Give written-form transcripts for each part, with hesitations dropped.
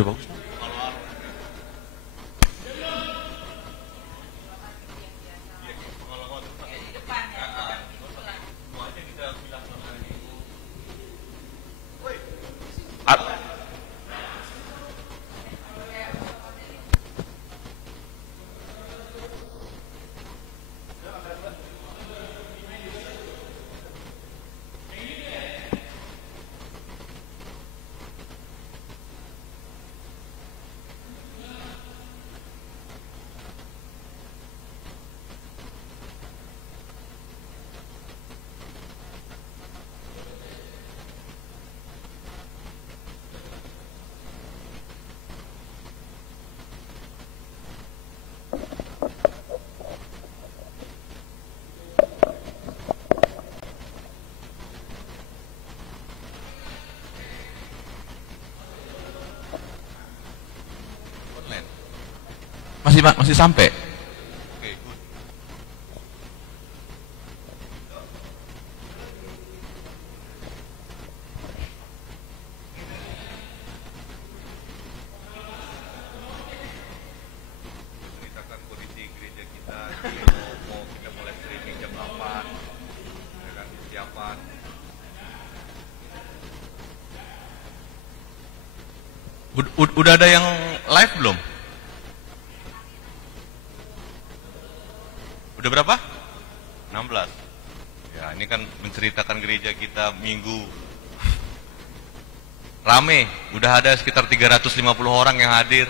Udah bagus. Masih sampai. Ceritakan kondisi gereja kita, mau kita mulai streaming jam 8, ya kan, persiapan. Udah ada yang live belum? Udah berapa? 16. Ya, ini kan menceritakan gereja kita minggu. Rame, udah ada sekitar 350 orang yang hadir.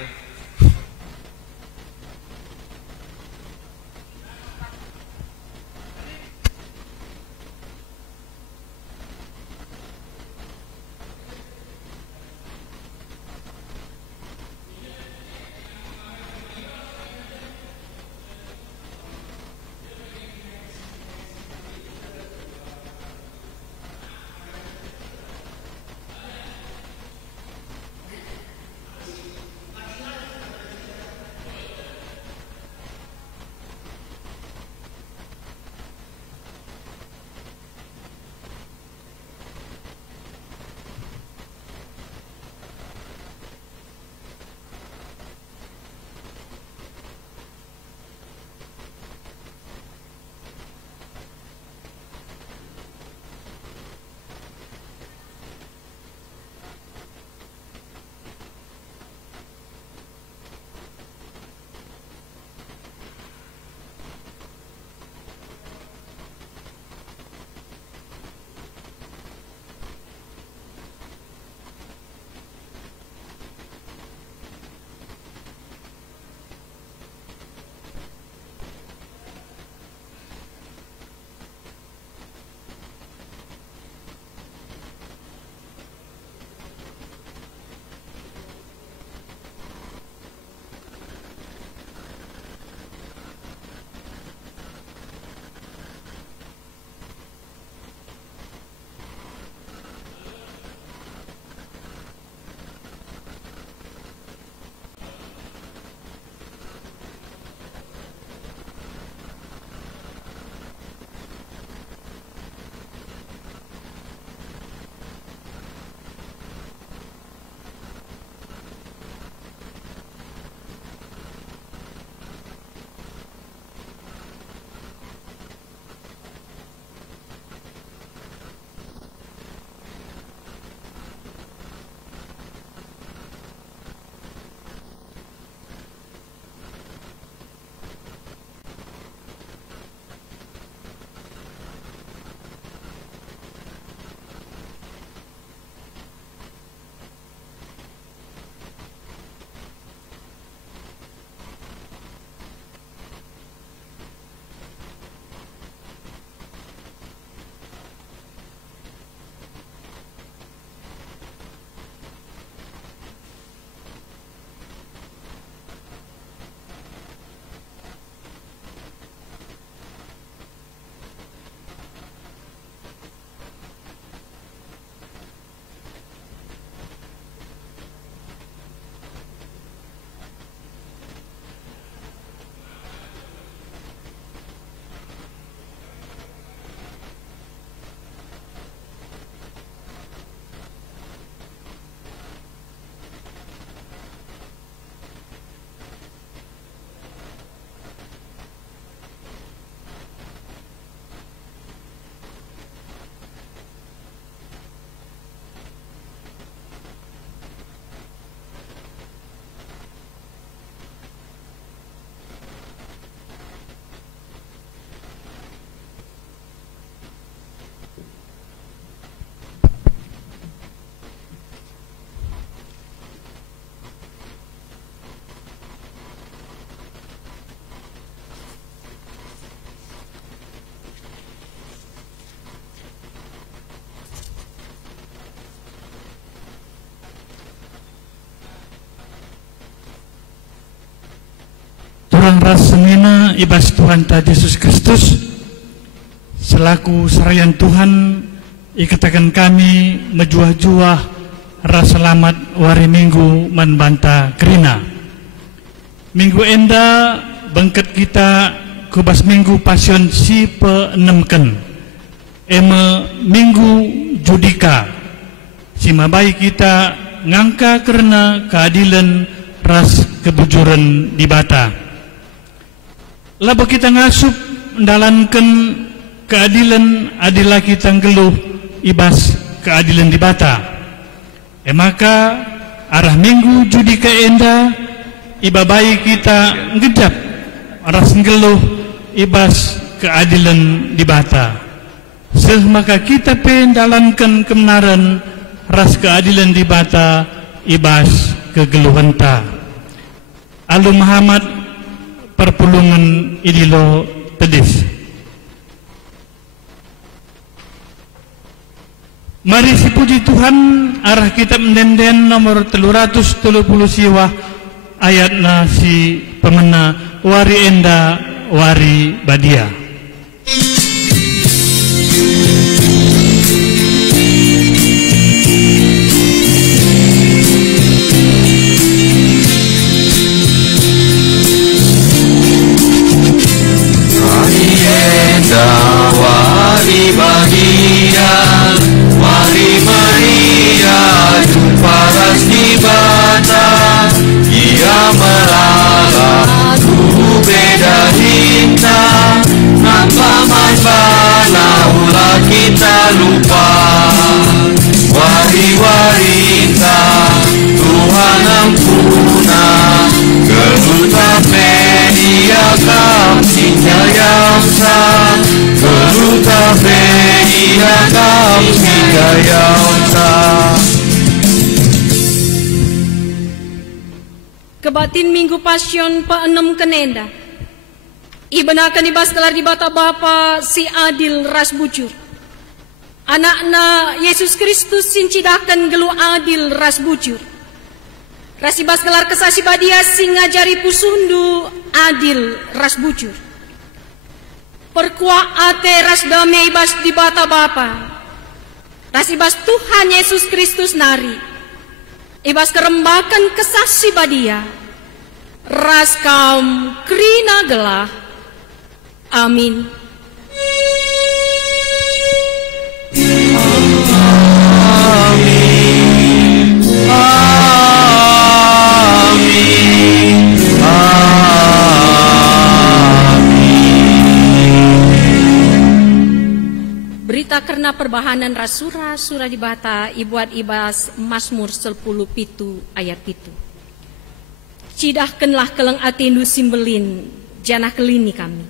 orang ras semina ibas Tuhan ta Yesus Kristus selaku sarayan Tuhan ikatakan kami menjuah-juah ras selamat wari minggu membanta kerina minggu enda bangket kita kubas minggu pasion si peenemken minggu judika si mabai kita ngangka karena keadilan ras kebujuran di bata laba kita ngasup mendalankan keadilan adilah kita ngeluh ibas keadilan di bata maka arah minggu judika enda ibabai kita ngejap ras ngeluh ibas keadilan di bata maka kita pendalankan kebenaran ras keadilan di bata ibas kegeluhanta Alu Muhammad perpulungan idilo tedis. Mari si puji Tuhan arah kita mendenden nomor 330 siwah ayat si pemena wari enda wari badia. Wari bahagia, wari Maria jumpa ras di bata. Ia melala tubuh beda hinta, nampak manbana ulah kita lupa. Wari-warita Tuhan ampuna, geluta media kamsinya yang sah. Geluta media kamsinya yang sah. Kebatin Minggu Pasion pe-6 kenenda ibenakan ibas kelar di bata Bapa si adil ras bujur anakna Yesus Kristus sincidahkan gelu adil ras bujur ras ibas kelar kesasi badia sing ngajari pusundu adil ras bujur perkuah ate ras damai ibas di bata Bapa ras ibas Tuhan Yesus Kristus nari ibas kerembakan kesasi badia ras kaum krina gelah amin. Amin. Amin. Amin. Berita karena perbahanan rasura surah di bata ibuat ibas Mazmur 10 pitu ayat pitu. Cidahkanlah keleng atindu simbelin janah kelini kami.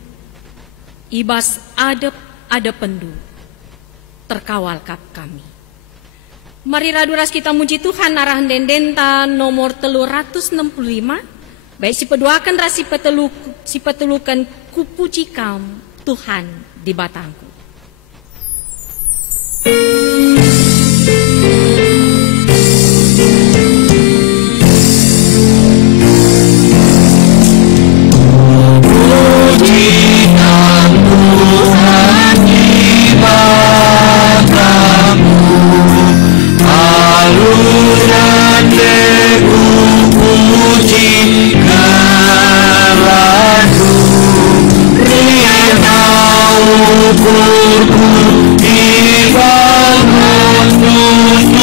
Ibas adep pendu terkawal kap kami. Mari raduras kita muji Tuhan arah dendenta nomor 365. Baik si peduakan rasi petelukan kupuji kaum Tuhan di batangku. Kurku di bangun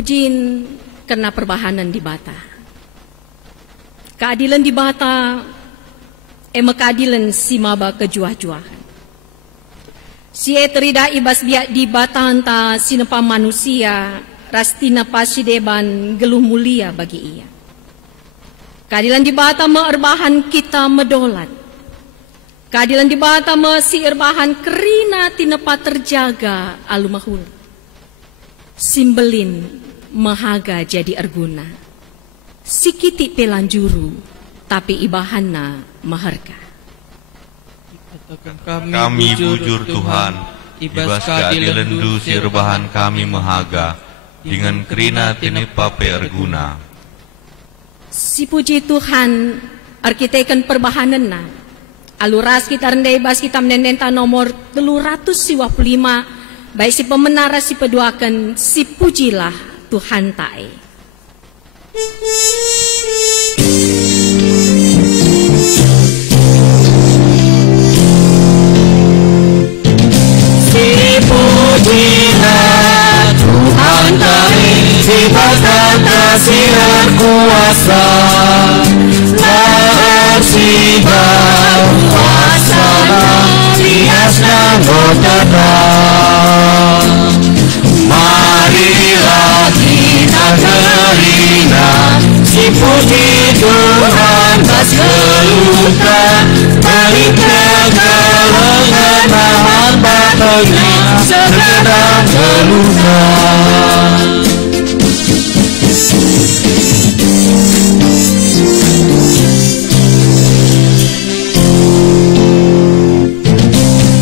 Pujin karena perbahanan di Bata. Keadilan di Bata, keadilan si maba kejuah-juahan. Si terida ibas biak di Bata anta sinepa manusia, rastina pasideban geluh mulia bagi ia. Keadilan di Bata meerbahan kita medolat. Keadilan di Bata si erbahan kerina tinepa terjaga alumahul. Simbelin mahaga jadi erguna. Sikiti pelanjuru, tapi ibahana maharga. Kami bujur Tuhan, ibas keadilan du sirbahan kami mahaga, dengan kerina tinepa perguna. Si puji Tuhan, arkiteken perbahanana. Aluras kita rendai bas kita menendenta nomor 355. Baik si pemenara si peduakan, si pujilah Tuhan tae. Si pujilah Tuhan tae, si batang kasihan kuasa. Lahir si kuasa, lias nanggotana. Marilah kita terina, si puji Tuhan bas geluta, melintang gelengan hamba tengah sedang geluta.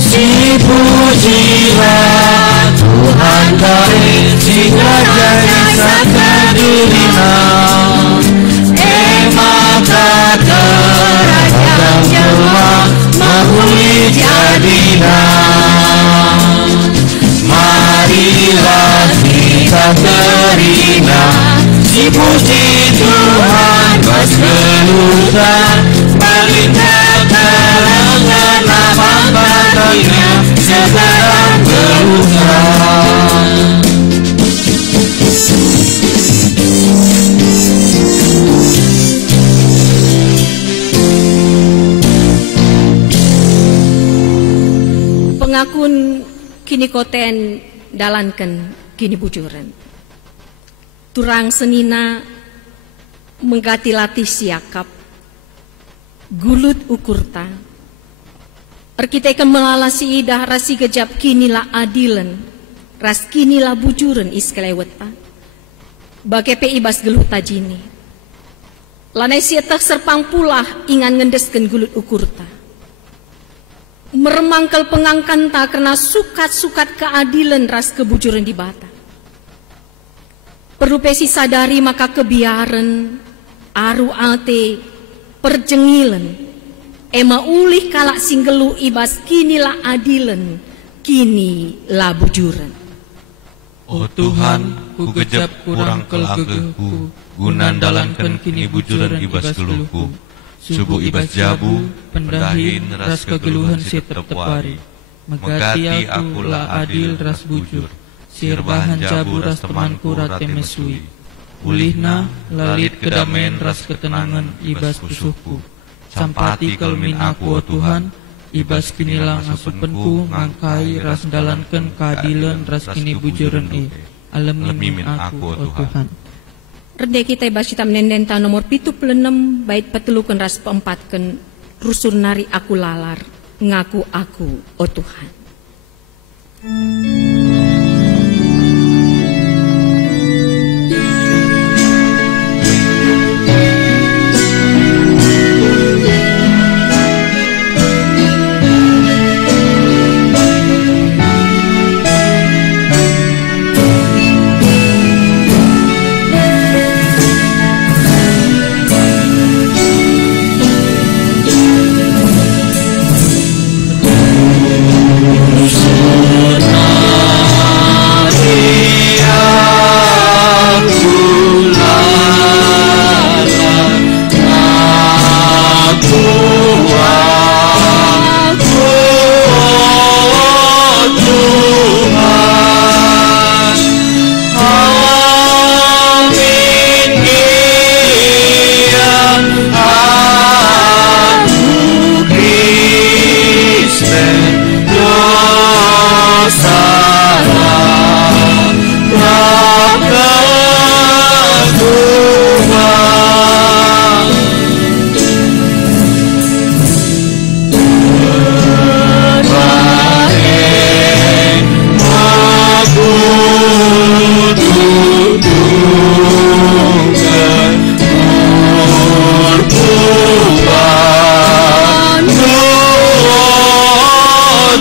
Si pujilah Tuhan tae, si raja yang dirina, maka kerajaan jelma mahuli jadina. Marilah kita terina, si puji Tuhan bas geluta, melintang gelengan lapang badannya sedang geluta. Pengakun kini koten dalankan kini bujuran. Turang senina menggati latih siakap, gulut ukurta. Arkiteken melalasi idah rasi gejap kinilah adilan, ras kinilah bujuran iskeleweta. Bagai ibas geluh tajini. Lanai siatak serpang pulah ingan ngendesken gulut ukurta. Meremangkel pengangkanta karena sukat-sukat keadilan ras kebujuran di Bata. Perlu pesi sadari maka kebiaran, aru ate, perjengilan, ema ulih kalak singgelu ibas kinilah adilan, kinilah bujuran. Oh Tuhan, ku gejap kurang kelagehku, gunan dalankan kini bujuran ibas geluhku. Subuh ibas jabu, pendahin ras kegeluhan si tertepari. Megati aku lah adil ras bujur, sirbahan jabu ras temanku rate mesui. Ulihna lalit kedamen ras ketenangan ibas pusuhku. Sampati kelmin aku, oh Tuhan, ibas kinilah ngasupenku, ngangkai ras dalankan keadilan ras kini bujuran alam mimin aku, oh Tuhan. Rende kita ibas kita menendenta nomor 76 bait petelukan ras peempatkan rusun nari aku lalar ngaku aku, oh Tuhan. Surna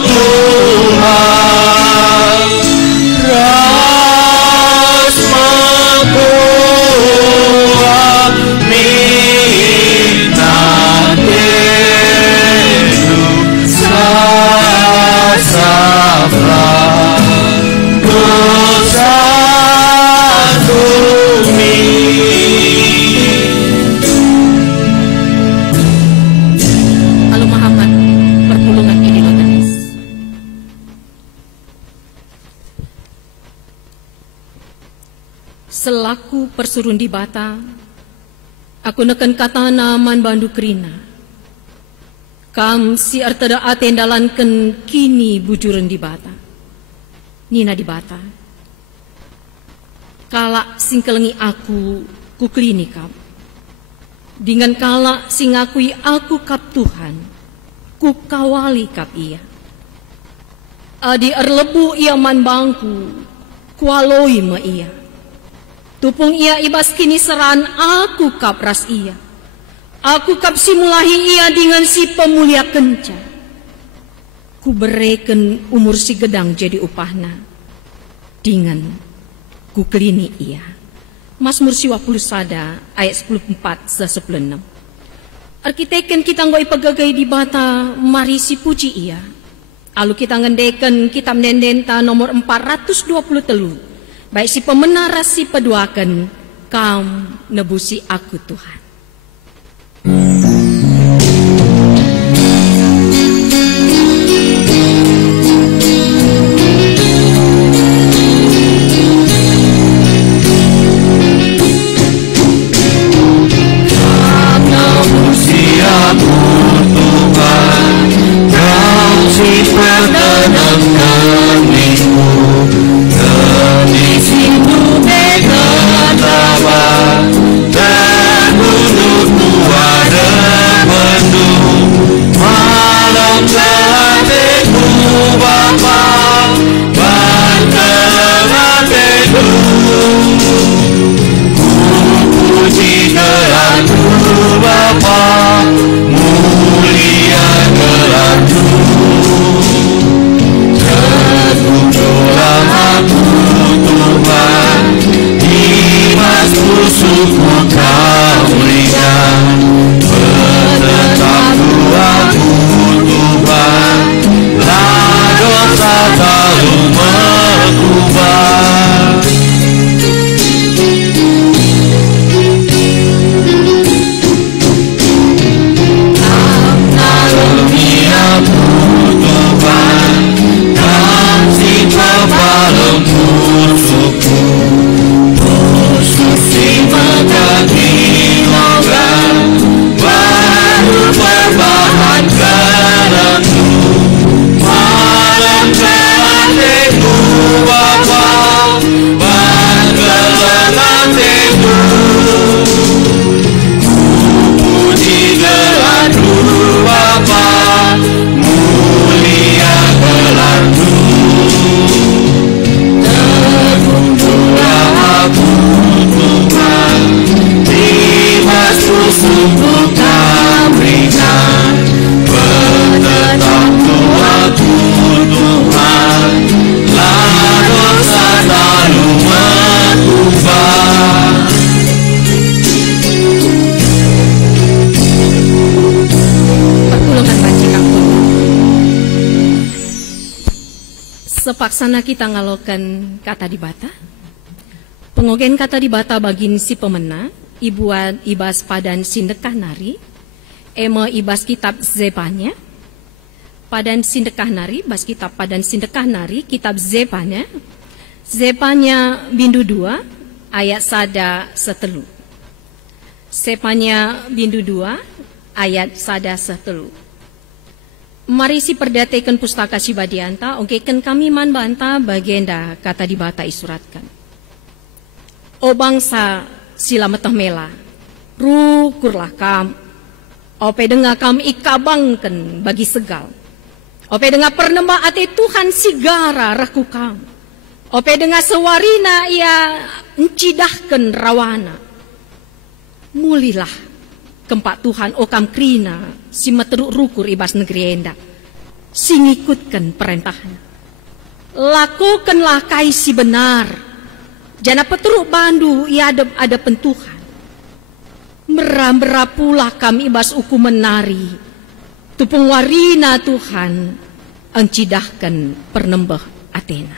Tuhan, rasmaku minta dedu sasaflah dosa bumi. Lalu Muhammad perpulungan ini lotenis. Selaku persurun di bata, aku neken kata naman bandu kerina. Kam si artada atendalanken kini bujuran di bata. Nina di bata. Kala singkelengi aku ku klini kap. Dengan kala singakui aku kap Tuhan, ku kawali kap ia. Adi erlebu ia man bangku, kualoi me ia. Tupung ia ibas kini seran aku kap ras ia. Aku kap simulahi ia dengan si pemulia kenca. Ku bereken umur si gedang jadi upahna. Dengan ku kelini ia. Mazmur 20 sada ayat 14-16. Arkiteken kita ngoi pegagai di bata mari si puji ia. Lalu kita ngendeken kitab Dendenta nomor 423. Baik si pemenara si peduakan, kam nebusi aku Tuhan. Sepaksana kita ngalokan kata di bata. Pengogen kata di bata bagin si pemena, ibuan ibas padan sindekah nari, ema ibas kitab Zebanya, padan sindekah nari, bas kitab padan sindekah nari, kitab Zebanya, Zebanya bindu 2, ayat sada setelu. Zebanya bindu 2, ayat sada setelu. Mari si perdatekan pustaka si badianta, ongkeken kami man banta bagenda kata di bata isuratkan. O bangsa sila metah mela, rukurlah kam, ope dengar kam ikabangken bagi segal. Ope dengar pernembah ate Tuhan sigara raku kam. Ope dengar sewarina ia encidahken rawana. Mulilah kempak Tuhan okam krina si meteruk rukur ibas negeri endak. singikutkan perintahnya. Lakukanlah kai si benar. Jana peteruk bandu ia ada pentuhan. Merah pula kami ibas uku menari. Tupung warina Tuhan encidahkan pernembah Athena.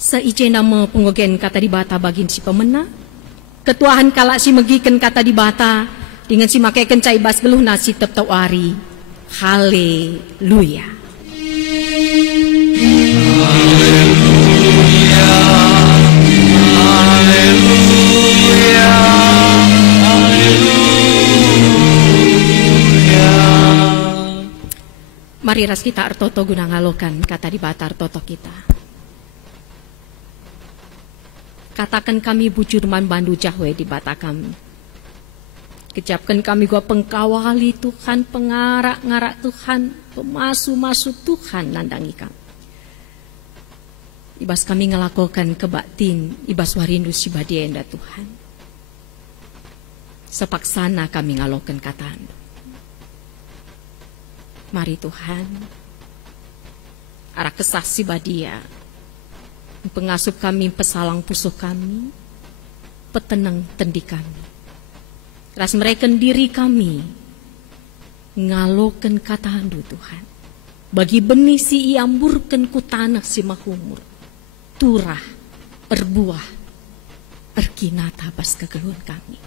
Seije nama pengogen kata di bata bagin si pemena. Ketuahan kalak si megiken kata di bata dengan si makaiken cai bas geluh nasi tetap wari. Haleluya. Mari ras kita artoto guna ngalokan kata di bata artoto kita. Katakan kami bujur man bandu jahwe di bata kami. Kecapkan kami gua pengkawali Tuhan, pengarak-ngarak Tuhan, pemasu-masu Tuhan nandangi kami. Ibas kami ngelakukan kebaktin, ibas warindu si badienda Tuhan. Sepaksana kami ngalokan kataan. Mari Tuhan, arah kesasi badia, pengasup kami, pesalang pusuh kami, petenang tendi kami. Ras mereka diri kami, ngalokan kata handu Tuhan. Bagi benih si iamburkan ku tanah si mahumur, turah, berbuah, erkinata bas kegeluhan kami.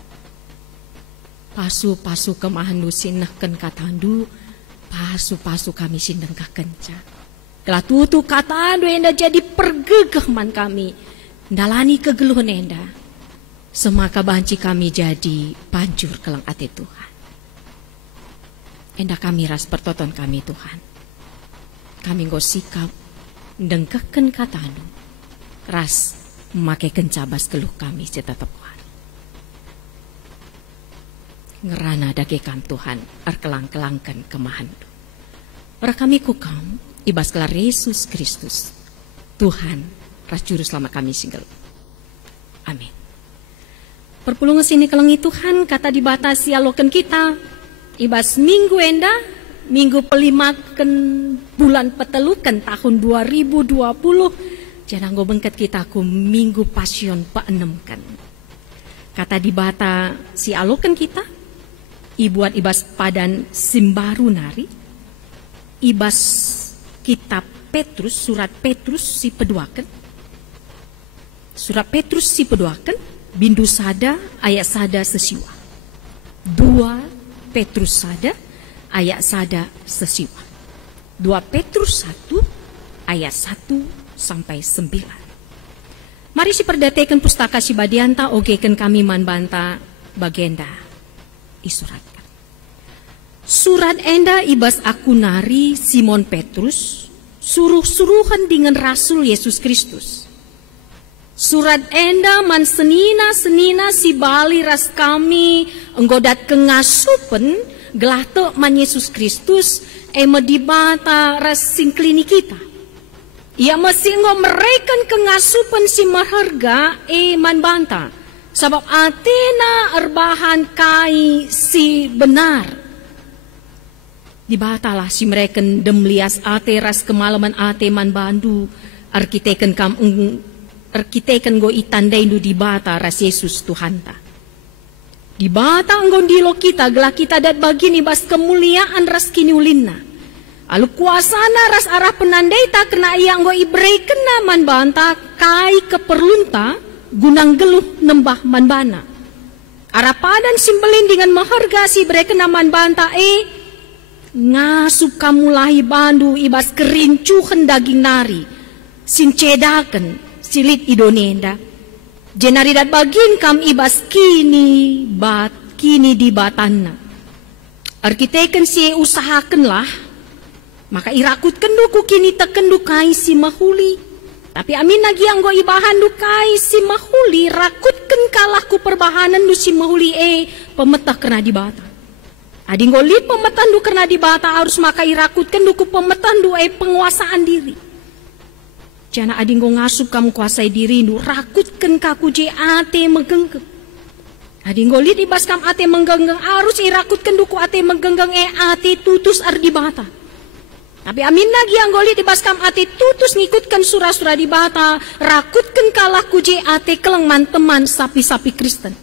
Pasu-pasu kemahandu sinahkan kata handu, pasu-pasu kami sindengkah kenca. Telah tutu kata anda enda jadi pergegahman kami. Ndalani kegeluhan enda. Semaka banci kami jadi pancur kelang ate Tuhan. Enda kami ras pertoton kami Tuhan. Kami nggo sikap ndengkahkan kata anda. Ras memakai kencabas keluh kami setetap Tuhan. Ngerana dagekan Tuhan arkelang-kelangkan kemahan. Ora kami kukam ibas kelar Yesus Kristus Tuhan ras juru selamat kami singgel. Amin. Perpulungan sini kelengi Tuhan kata dibatasi alokan kita ibas minggu enda minggu pelimaken bulan petelukan tahun 2020 jangan go bengket kita ku minggu pasion peenemkan. Kata dibata si alokan kita ibuat ibas padan simbaru nari ibas kitab Petrus surat Petrus si peduaken bindu sada ayat sada sesiwa 2 Petrus sada ayat sada sesiwa 2 Petrus 1 ayat 1 sampai 9. Mari si perdatekan pustaka si badianta ogeken kami manbanta bagenda isuratkan. Surat enda ibas aku nari Simon Petrus suruh-suruhan dengan Rasul Yesus Kristus. Surat enda man senina si bali ras kami enggodat kengasupen gelah te man Yesus Kristus medibata ras singklini kita. Ia mesti ngo merekan kengasupen si maharga man banta. Sabab Athena erbahan kai si benar. Dibatalah si mereka demlias ate ras kemalaman ate man bandu arkiteken go itandai nu dibata ras Yesus Tuhanta. Dibata nggon dilo kita gelah kita dat bagini bas kemuliaan ras kini ulinna. Alu kuasana ras arah penandai tak kena ia nggo ibrei kena man banta kai keperlunta gunang geluh nembah man bana. Arah padan simbelin dengan maharga si ibrei kena man banta ngasup kamu lahi bandu ibas kerincuhan daging nari sincedaken silit idonenda jenari dat bagin kam ibas kini di batanna arkiteken si usahaken lah maka irakutken duku kini teken dukai si mahuli tapi amin lagi anggo ibahan dukai si mahuli rakutken kalahku perbahanan du si mahuli pemetah kena di bata. Adi ngoli pemetandu karena dibata harus maka irakutkan duku pemetandu penguasaan diri. Jana adi ngasup kamu kuasai diri ndu rakutkan kaku je ate menggenggang. Adi ngoli dibas kam ate menggenggang harus irakutkan duku ate menggenggang ate tutus ar dibata. Tapi amin lagi anggoli di baskam ate tutus ngikutkan surah-surah di bata, rakutkan kalah kuje ate keleng teman sapi-sapi Kristen.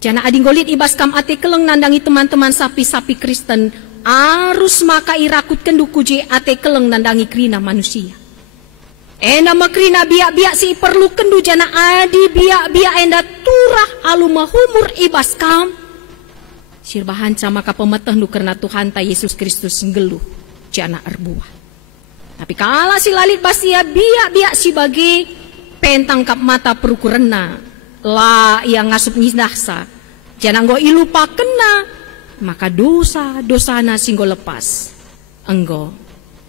Jana ading golit i baskam ate keleng nandangi teman-teman sapi-sapi Kristen, arus maka irakutkan du kuje ate keleng nandangi krina manusia. Enda makrina biak-biak si perlu kendu jana adi biak-biak enda turah aluma humur i baskam. Sirbahan maka pemeteh nu karena Tuhan ta Yesus Kristus ngeluh jana erbuah. Tapi kala si lalit basia biak-biak si bagi pentangkap mata perukurena lah yang ngasup nyidahsa jana nggo ilupa kena maka dosa-dosana singgo lepas enggo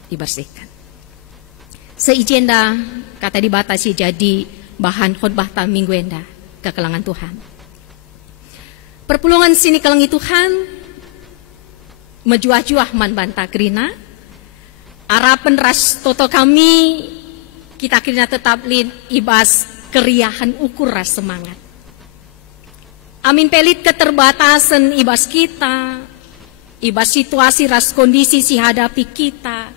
dibersihkan. Seijenda kata dibatasi jadi bahan khotbah ta minggu enda kekelangan Tuhan. Perpulungan sini kelengi Tuhan mejuah-juah man banta krina harapan ras toto kami kita krina tetap lin ibas keriahan ukur ras semangat. Amin pelit keterbatasan ibas kita, ibas situasi ras kondisi si hadapi kita,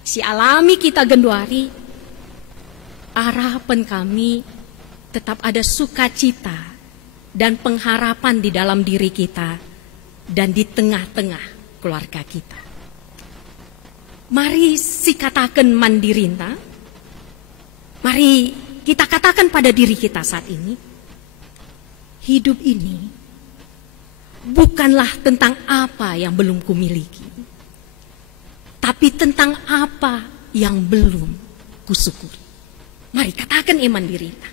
si alami kita genduari. Harapan kami tetap ada sukacita dan pengharapan di dalam diri kita dan di tengah-tengah keluarga kita. Mari si katakan mandirinta, mari kita katakan pada diri kita saat ini, hidup ini bukanlah tentang apa yang belum kumiliki, tapi tentang apa yang belum kusyukuri. Mari katakan iman diri kita.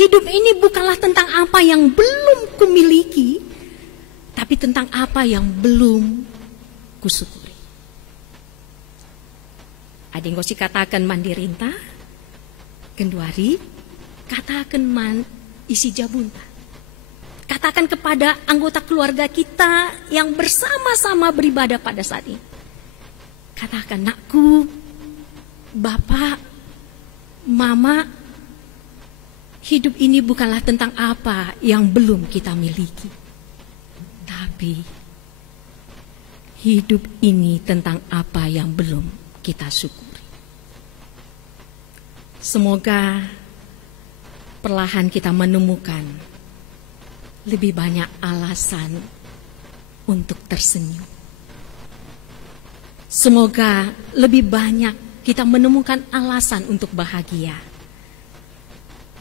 Hidup ini bukanlah tentang apa yang belum kumiliki, tapi tentang apa yang belum kusyukuri. Ada yang gosi katakan mandirinta, kenduari, katakan man isi jabunta. Katakan kepada anggota keluarga kita yang bersama-sama beribadah pada saat ini. Katakan, nakku, bapak, mama, hidup ini bukanlah tentang apa yang belum kita miliki, tapi hidup ini tentang apa yang belum kita syukuri. Semoga perlahan kita menemukan lebih banyak alasan untuk tersenyum. Semoga lebih banyak kita menemukan alasan untuk bahagia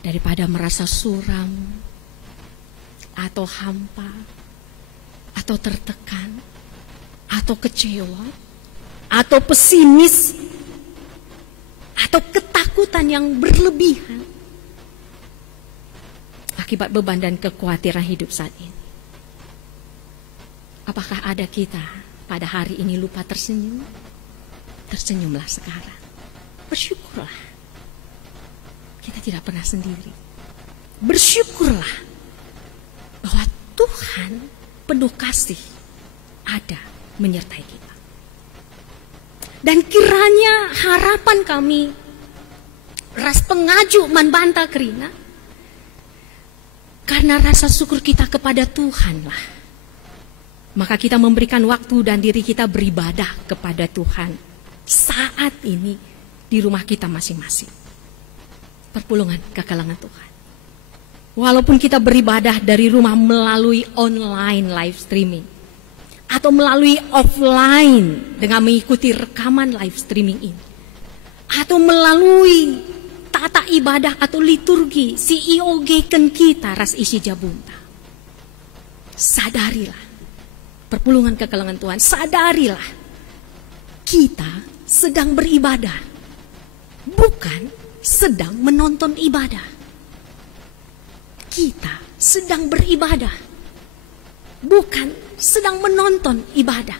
daripada merasa suram atau hampa atau tertekan atau kecewa atau pesimis atau ketakutan yang berlebihan akibat beban dan kekhawatiran hidup saat ini. Apakah ada kita pada hari ini lupa tersenyum? Tersenyumlah sekarang. Bersyukurlah. Kita tidak pernah sendiri. Bersyukurlah bahwa Tuhan penuh kasih ada menyertai kita. Dan kiranya harapan kami ras pengaju manbanta kerina karena rasa syukur kita kepada Tuhanlah. Maka kita memberikan waktu dan diri kita beribadah kepada Tuhan saat ini di rumah kita masing-masing. Perpulungan kekelangan Tuhan. Walaupun kita beribadah dari rumah melalui online live streaming atau melalui offline dengan mengikuti rekaman live streaming ini, atau melalui tata ibadah atau liturgi CIOG ken kita ras isi jabunta. Sadarilah, perpulungan kekelangan Tuhan, sadarilah kita sedang beribadah, bukan sedang menonton ibadah. Kita sedang beribadah, bukan sedang menonton ibadah.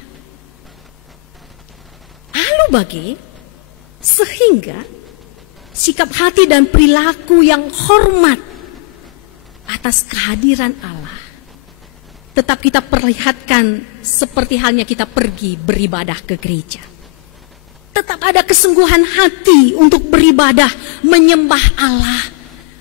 Lalu bagi sehingga sikap hati dan perilaku yang hormat atas kehadiran Allah tetap kita perlihatkan seperti halnya kita pergi beribadah ke gereja. Tetap ada kesungguhan hati untuk beribadah, menyembah Allah,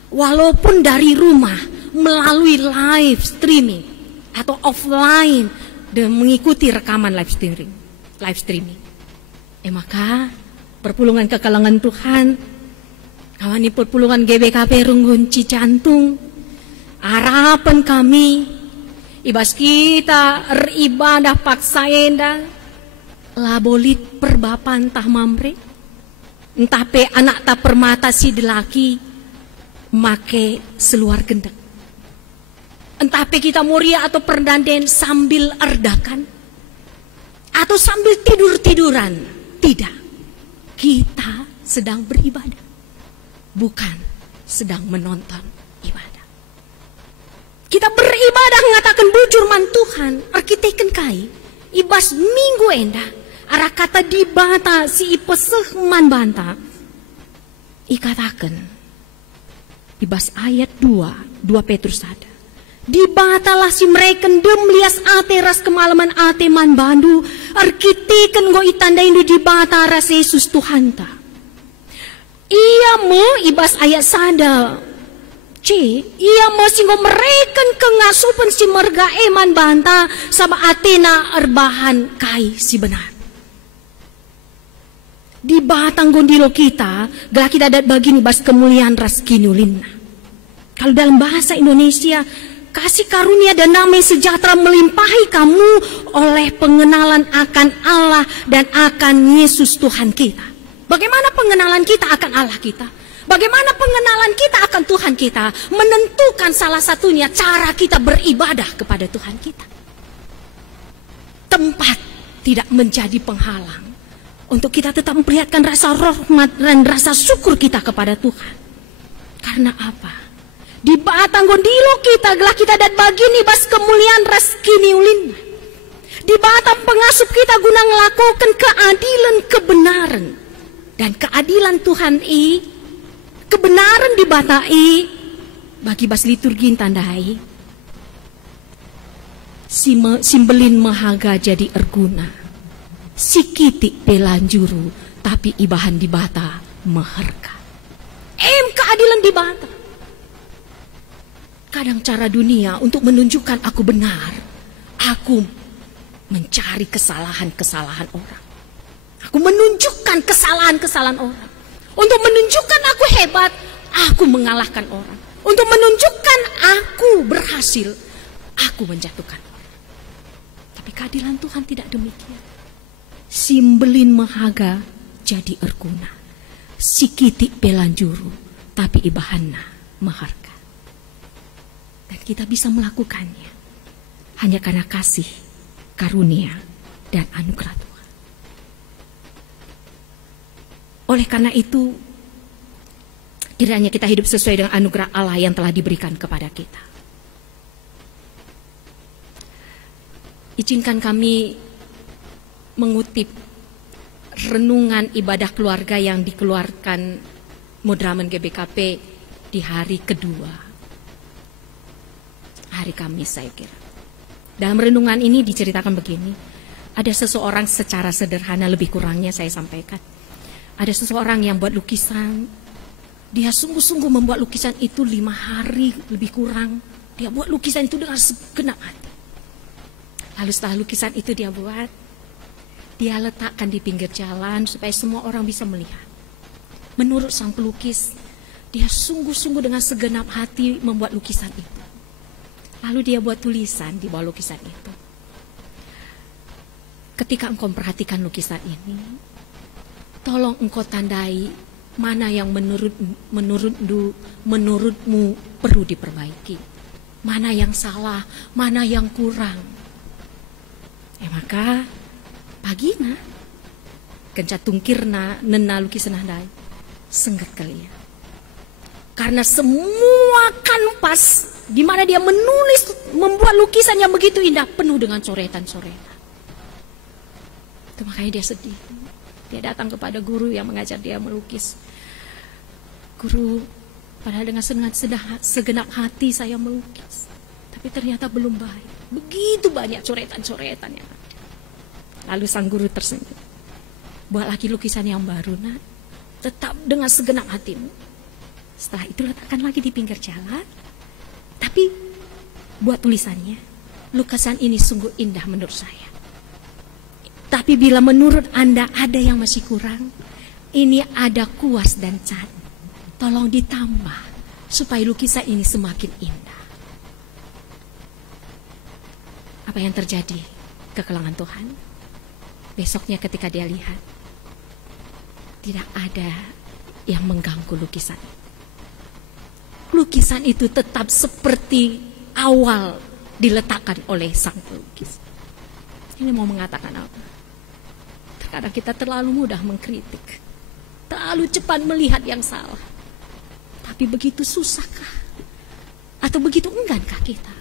walaupun dari rumah, melalui live streaming, atau offline, dan mengikuti rekaman live streaming. Maka perpulungan kekalangan Tuhan, kawani perpulungan GBKP Runggunci Jantung, harapan kami ibas kita ibadah paksa enda labolit perbapan tah mamre, entah pe anak tak permata si delaki make seluar gendek, entah pe kita muria atau perdanden sambil erdakan atau sambil tidur-tiduran. Tidak, kita sedang beribadah, bukan sedang menonton ibadah. Kita beribadah mengatakan bujur man Tuhan, arkiteken kai, ibas minggu endah, arah kata dibata si ipeseh man banta, ikatakan, ibas ayat 2 Petrus ada. Dibatalah si mereka dem lias ate ras kemalaman ate man bandu arkiteken go itanda indu dibata ras Yesus Tuhan ta. Ia me ibas ayat sada ia me singgo mereka kengasupan si merga eman banta sama atena erbahan kai si benar. Di batang gondilo kita gak kita dapat bagini bas kemuliaan ras kinulina. Kalau dalam bahasa Indonesia, kasih karunia dan damai sejahtera melimpahi kamu oleh pengenalan akan Allah dan akan Yesus Tuhan kita. Bagaimana pengenalan kita akan Allah kita? Bagaimana pengenalan kita akan Tuhan kita? Menentukan salah satunya cara kita beribadah kepada Tuhan kita. Tempat tidak menjadi penghalang untuk kita tetap memperlihatkan rasa rahmat dan rasa syukur kita kepada Tuhan. Karena apa? Di batang gondilo kita gelah kita dan bagini bas kemuliaan ras kini ulin. Di batang pengasup kita guna melakukan keadilan kebenaran. Dan keadilan Tuhan kebenaran dibatai bagi bas liturgi tandai. Simbelin mahaga jadi erguna. Sikitik pelanjuru tapi ibahan dibata meherka. Keadilan dibata. Kadang cara dunia untuk menunjukkan aku benar, aku mencari kesalahan-kesalahan orang. Aku menunjukkan kesalahan-kesalahan orang. Untuk menunjukkan aku hebat, aku mengalahkan orang. Untuk menunjukkan aku berhasil, aku menjatuhkan orang. Tapi keadilan Tuhan tidak demikian. Simbelin mahaga jadi erguna. Sikitik pelanjuru, tapi ibahana maharga. Dan kita bisa melakukannya hanya karena kasih, karunia, dan anugerah Tuhan. Oleh karena itu, kiranya kita hidup sesuai dengan anugerah Allah yang telah diberikan kepada kita. Izinkan kami mengutip renungan ibadah keluarga yang dikeluarkan Mudraman GBKP di hari kedua. Hari Kamis saya kira. Dalam renungan ini diceritakan begini. Ada seseorang secara sederhana lebih kurangnya saya sampaikan. Ada seseorang yang buat lukisan. Dia sungguh-sungguh membuat lukisan itu 5 hari lebih kurang. Dia buat lukisan itu dengan segenap hati. Lalu setelah lukisan itu dia buat, dia letakkan di pinggir jalan supaya semua orang bisa melihat. Menurut sang pelukis, dia sungguh-sungguh dengan segenap hati membuat lukisan itu. Lalu dia buat tulisan di bawah lukisan itu. Ketika engkau memperhatikan lukisan ini, tolong engkau tandai mana yang menurutmu perlu diperbaiki. Mana yang salah, mana yang kurang. Maka pagina kenca tungkirna nena lukisan handai senggat kali ya. Karena semua kanvas di mana dia membuat lukisan yang begitu indah penuh dengan coretan-coretan. Itu makanya dia sedih. Dia datang kepada guru yang mengajar dia melukis. Guru, padahal dengan segenap hati saya melukis, tapi ternyata belum baik. Begitu banyak coretan-coretan yang ada. Lalu sang guru tersenyum. Buat lagi lukisan yang baru, nak. Tetap dengan segenap hatimu. Setelah itu letakkan lagi di pinggir jalan. Tapi buat tulisannya, lukisan ini sungguh indah menurut saya. Tapi bila menurut Anda ada yang masih kurang, ini ada kuas dan cat. Tolong ditambah supaya lukisan ini semakin indah. Apa yang terjadi ke kalangan Tuhan? Besoknya ketika dia lihat, tidak ada yang mengganggu lukisan. Lukisan itu tetap seperti awal diletakkan oleh sang pelukis. Ini mau mengatakan apa? Terkadang kita terlalu mudah mengkritik, terlalu cepat melihat yang salah. Tapi begitu susahkah? Atau begitu enggankah kita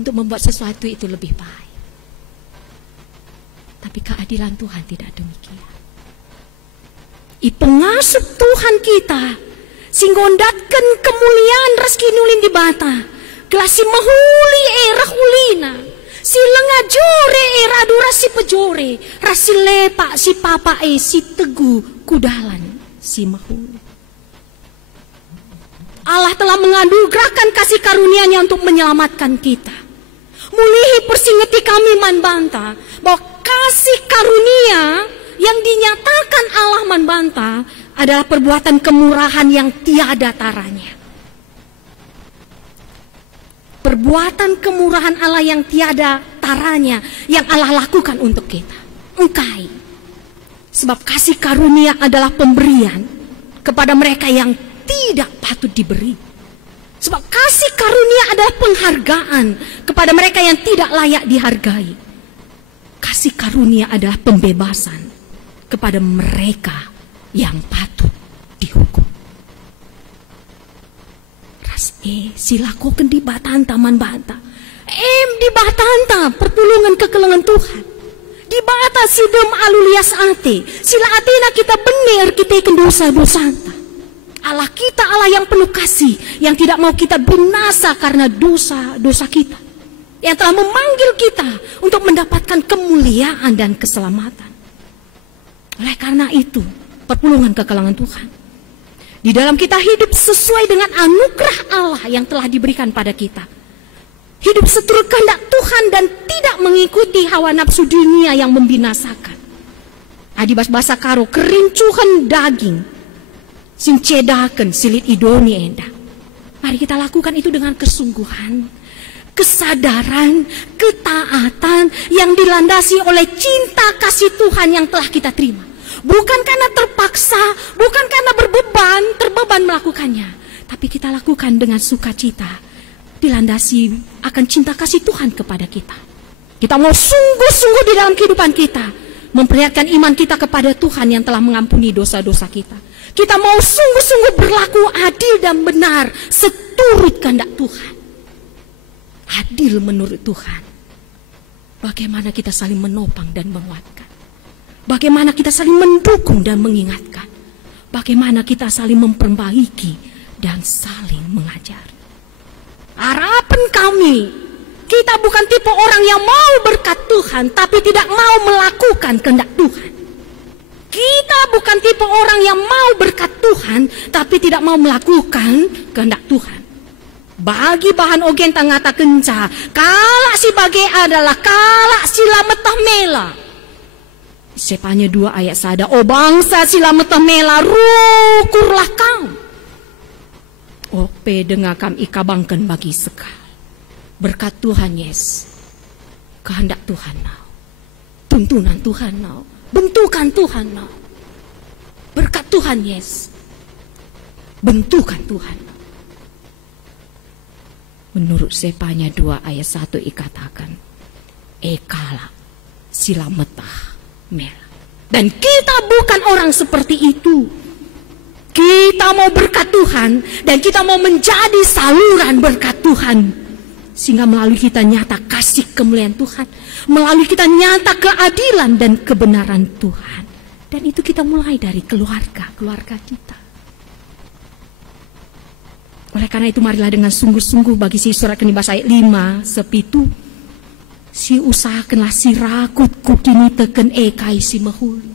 untuk membuat sesuatu itu lebih baik? Tapi keadilan Tuhan tidak demikian. Pengasuh Tuhan kita singgondatkan kemuliaan reski nulin di bata kelasi mahuli rahulina si lenga jore radura si pejore rasi lepak si papa si teguh kudalan si mahuli. Allah telah menganugerahkan kasih karunia-Nya untuk menyelamatkan kita. Mulihi persingeti kami manbanta bahwa kasih karunia yang dinyatakan Allah manbanta adalah perbuatan kemurahan yang tiada taranya. Perbuatan kemurahan Allah yang tiada taranya yang Allah lakukan untuk kita. Engkai. Sebab kasih karunia adalah pemberian kepada mereka yang tidak patut diberi. Sebab kasih karunia adalah penghargaan kepada mereka yang tidak layak dihargai. Kasih karunia adalah pembebasan kepada mereka yang patut dihukum. Ras silakoken di batanta man banta. Di batanta pertulungan kekelengan Tuhan. Di bata sidem alulias ate. Sila atena kita benar kita ikan dosa-dosa. Allah kita Allah yang penuh kasih, yang tidak mau kita binasa karena dosa-dosa kita, yang telah memanggil kita untuk mendapatkan kemuliaan dan keselamatan. Oleh karena itu, pertolongan ke kalangan Tuhan, di dalam kita hidup sesuai dengan anugerah Allah yang telah diberikan pada kita, hidup seturut kehendak Tuhan dan tidak mengikuti hawa nafsu dunia yang membinasakan. Adibas bahasa karo kerincuhan daging sing cedaken silit idoni enda. Mari kita lakukan itu dengan kesungguhan, kesadaran, ketaatan yang dilandasi oleh cinta kasih Tuhan yang telah kita terima. Bukan karena terpaksa, bukan karena terbeban melakukannya, tapi kita lakukan dengan sukacita, dilandasi akan cinta kasih Tuhan kepada kita. Kita mau sungguh-sungguh di dalam kehidupan kita memperlihatkan iman kita kepada Tuhan yang telah mengampuni dosa-dosa kita. Kita mau sungguh-sungguh berlaku adil dan benar seturut kehendak Tuhan. Adil menurut Tuhan. Bagaimana kita saling menopang dan menguatkan. Bagaimana kita saling mendukung dan mengingatkan. Bagaimana kita saling memperbaiki dan saling mengajar. Harapan kami, kita bukan tipe orang yang mau berkat Tuhan tapi tidak mau melakukan kehendak Tuhan. Kita bukan tipe orang yang mau berkat Tuhan tapi tidak mau melakukan kehendak Tuhan. Bagi bahan ogen tangata kenca, kalak si bage adalah kalak sila metah mela. Sepanya 2 ayat sada, o bangsa sila metah mela rukurlah kau. Ope dengar kam ikabangkan bagi sekal. Berkat Tuhan yes, kehendak Tuhan now, tuntunan Tuhan now, bentukan Tuhan now. Berkat Tuhan yes, bentukan Tuhan. Menurut Sepanya 2 ayat 1 ikatakan, ekala sila metah mela. Dan kita bukan orang seperti itu. Kita mau berkat Tuhan dan kita mau menjadi saluran berkat Tuhan, sehingga melalui kita nyata kasih kemuliaan Tuhan, melalui kita nyata keadilan dan kebenaran Tuhan. Dan itu kita mulai dari keluarga kita. Oleh karena itu marilah dengan sungguh-sungguh bagi si surat Kenibas ayat 5 sepitu, si usahakanlah si rakut ku kini teken ekai si mahuli.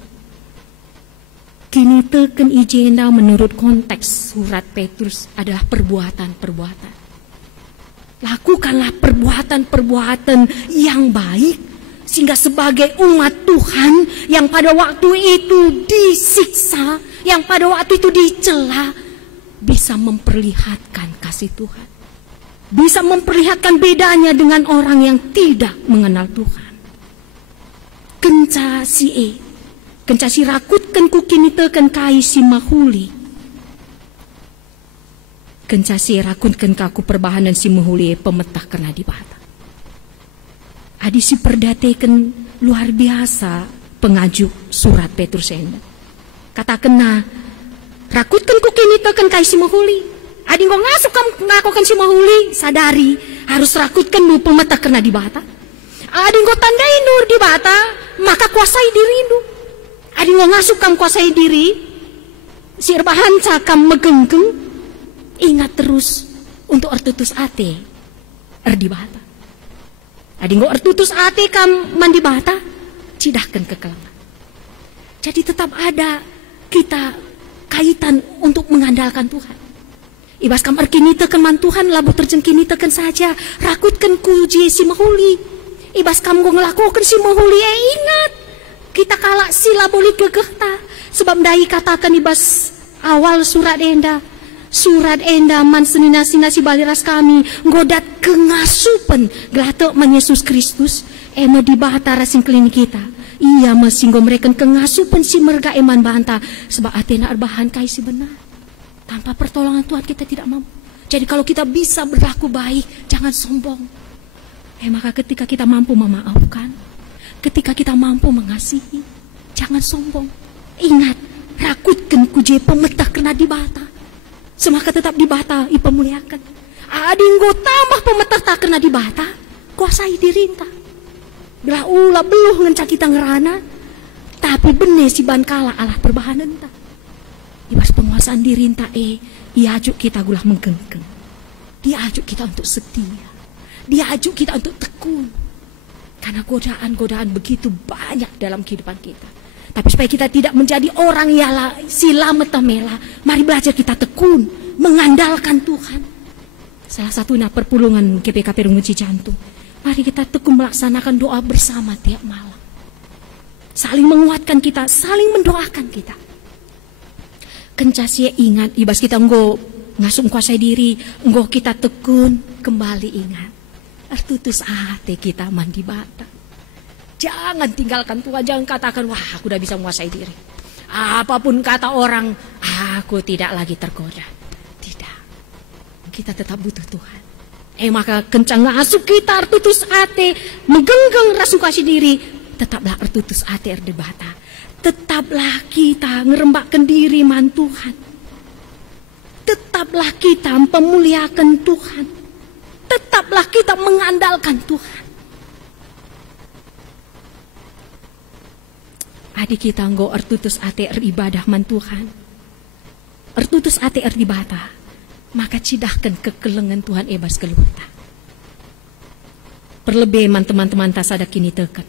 Kini teken ijenda menurut konteks surat Petrus adalah perbuatan-perbuatan. Lakukanlah perbuatan-perbuatan yang baik, Sehingga sebagai umat Tuhan yang pada waktu itu disiksa, yang pada waktu itu dicela, bisa memperlihatkan kasih Tuhan. Bisa memperlihatkan bedanya dengan orang yang tidak mengenal Tuhan. Kenca si rakutkan kukinitekan kai si mahuli. Kenca si rakutkan kaku perbahanan si mahuli pemetah kena dibata. Adi si perdatekan luar biasa pengajuk surat Petrus enda. Kata kena rakutkan kukinitekan kai si mahuli. Adi ngok ngasuk ngakokan si mahuli, sadari harus rakutkan lu pemetah kena dibata. Adi ngok tandai nur dibata, maka kuasai diri lu. Adi ngok ngasuk kam kuasai diri, si rebahan cakam megenggeng, ingat terus untuk ertutus ate erdibata. Adi ngok ertutus ate kam mandibata, cidahkan kekelangan. Jadi tetap ada kita kaitan untuk mengandalkan Tuhan. Ibas kam erkini teken man Tuhan labu terjengkini teken saja, rakutkan kuji si mahuli. Ibas kam go ngelakukan si mahuli, ingat kita kalak sila boleh gegehta. Sebab dai katakan ibas awal surat enda man senina-sina si baliras kami godat kengasupen gelatok man Yesus Kristus ema di bahata rasing klinik kita. Iya masinggo mereka kengasupen si merga eman banta sebab atena arbahan kai si benar. Tanpa pertolongan Tuhan kita tidak mampu. Jadi kalau kita bisa berlaku baik, jangan sombong. Maka ketika kita mampu memaafkan, ketika kita mampu mengasihi, jangan sombong. Ingat, rakutkan kuje pemetah kena dibata. Semaka tetap dibata, ipemuliakan. Adinggo tambah pemetah tak kena dibata, kuasai dirinta. Bila ulah beluh ngencak kita ngerana, tapi benih si bankala Allah perbahanan tak. Ibas penguasaan diri entah dia ajuk kita gulah menggengkeng. Dia ajuk kita untuk setia. Dia ajuk kita untuk tekun. Karena godaan-godaan begitu banyak dalam kehidupan kita. Tapi supaya kita tidak menjadi orang yang sila metemela, mari belajar kita tekun, mengandalkan Tuhan. Salah satunya perpulungan GPKP Runguci Jantung. Mari kita tekun melaksanakan doa bersama tiap malam. Saling menguatkan kita, saling mendoakan kita. Kencasia ingat, ibas kita enggo ngasum kuasai diri, enggo kita tekun, kembali ingat. Ertutus ate kita mandi bata. Jangan tinggalkan Tuhan, jangan katakan, wah aku udah bisa menguasai diri. Apapun kata orang, aku tidak lagi tergoda. Tidak, kita tetap butuh Tuhan. Maka kencang ngasup kita, ertutus ate, megenggeng rasu kasih diri, tetaplah ertutus ate erdebata. Tetaplah kita ngerembakkan diri man Tuhan. Tetaplah kita memuliakan Tuhan. Tetaplah kita mengandalkan Tuhan. Adik kita nggo ertutus ate eribadah man Tuhan. Ertutus ate eribata. Maka cidahkan kekelengan Tuhan ebas keluarta. Perlebih man teman-teman tak sadar kini teken.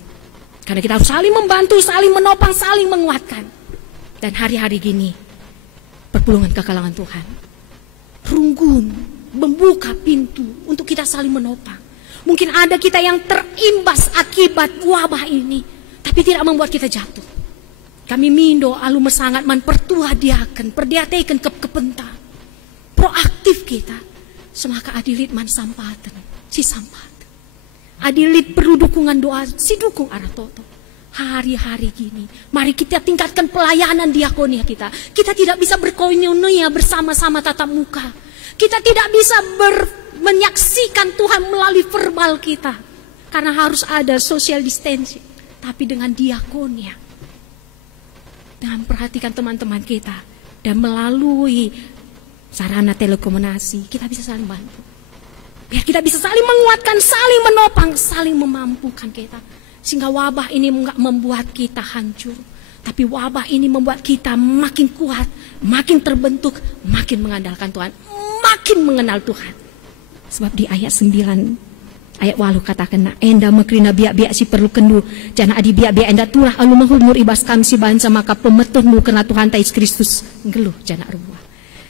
Karena kita harus saling membantu, saling menopang, saling menguatkan. Dan hari-hari gini, perpulungan kekalangan Tuhan, runggun, membuka pintu untuk kita saling menopang. Mungkin ada kita yang terimbas akibat wabah ini, tapi tidak membuat kita jatuh. Kami mindo alu mesangat man pertua diakan, perdiatekan kepenta. Proaktif kita, semaka adilit man sampaten, si sampaten. Adilit perlu dukungan doa, si dukung arah toto. Hari-hari gini, mari kita tingkatkan pelayanan diakonia kita. Kita tidak bisa berkoinonia bersama-sama tatap muka. Kita tidak bisa menyaksikan Tuhan melalui verbal kita. Karena harus ada social distancing. Tapi dengan diakonia, dengan perhatikan teman-teman kita, dan melalui sarana telekomunikasi, kita bisa saling bantu. Biar kita bisa saling menguatkan, saling menopang, saling memampukan kita. Sehingga wabah ini enggak membuat kita hancur. Tapi wabah ini membuat kita makin kuat, makin terbentuk, makin mengandalkan Tuhan, makin mengenal Tuhan. Sebab di ayat 9, ayat 8 katakan, enda mekrina biak-biak si perlu kendu, jana adi biak-biak enda tulah alu menghumur ibas kami si bansa maka pemetuhmu kena Tuhan Yesus Kristus. Ngeluh jana ruah.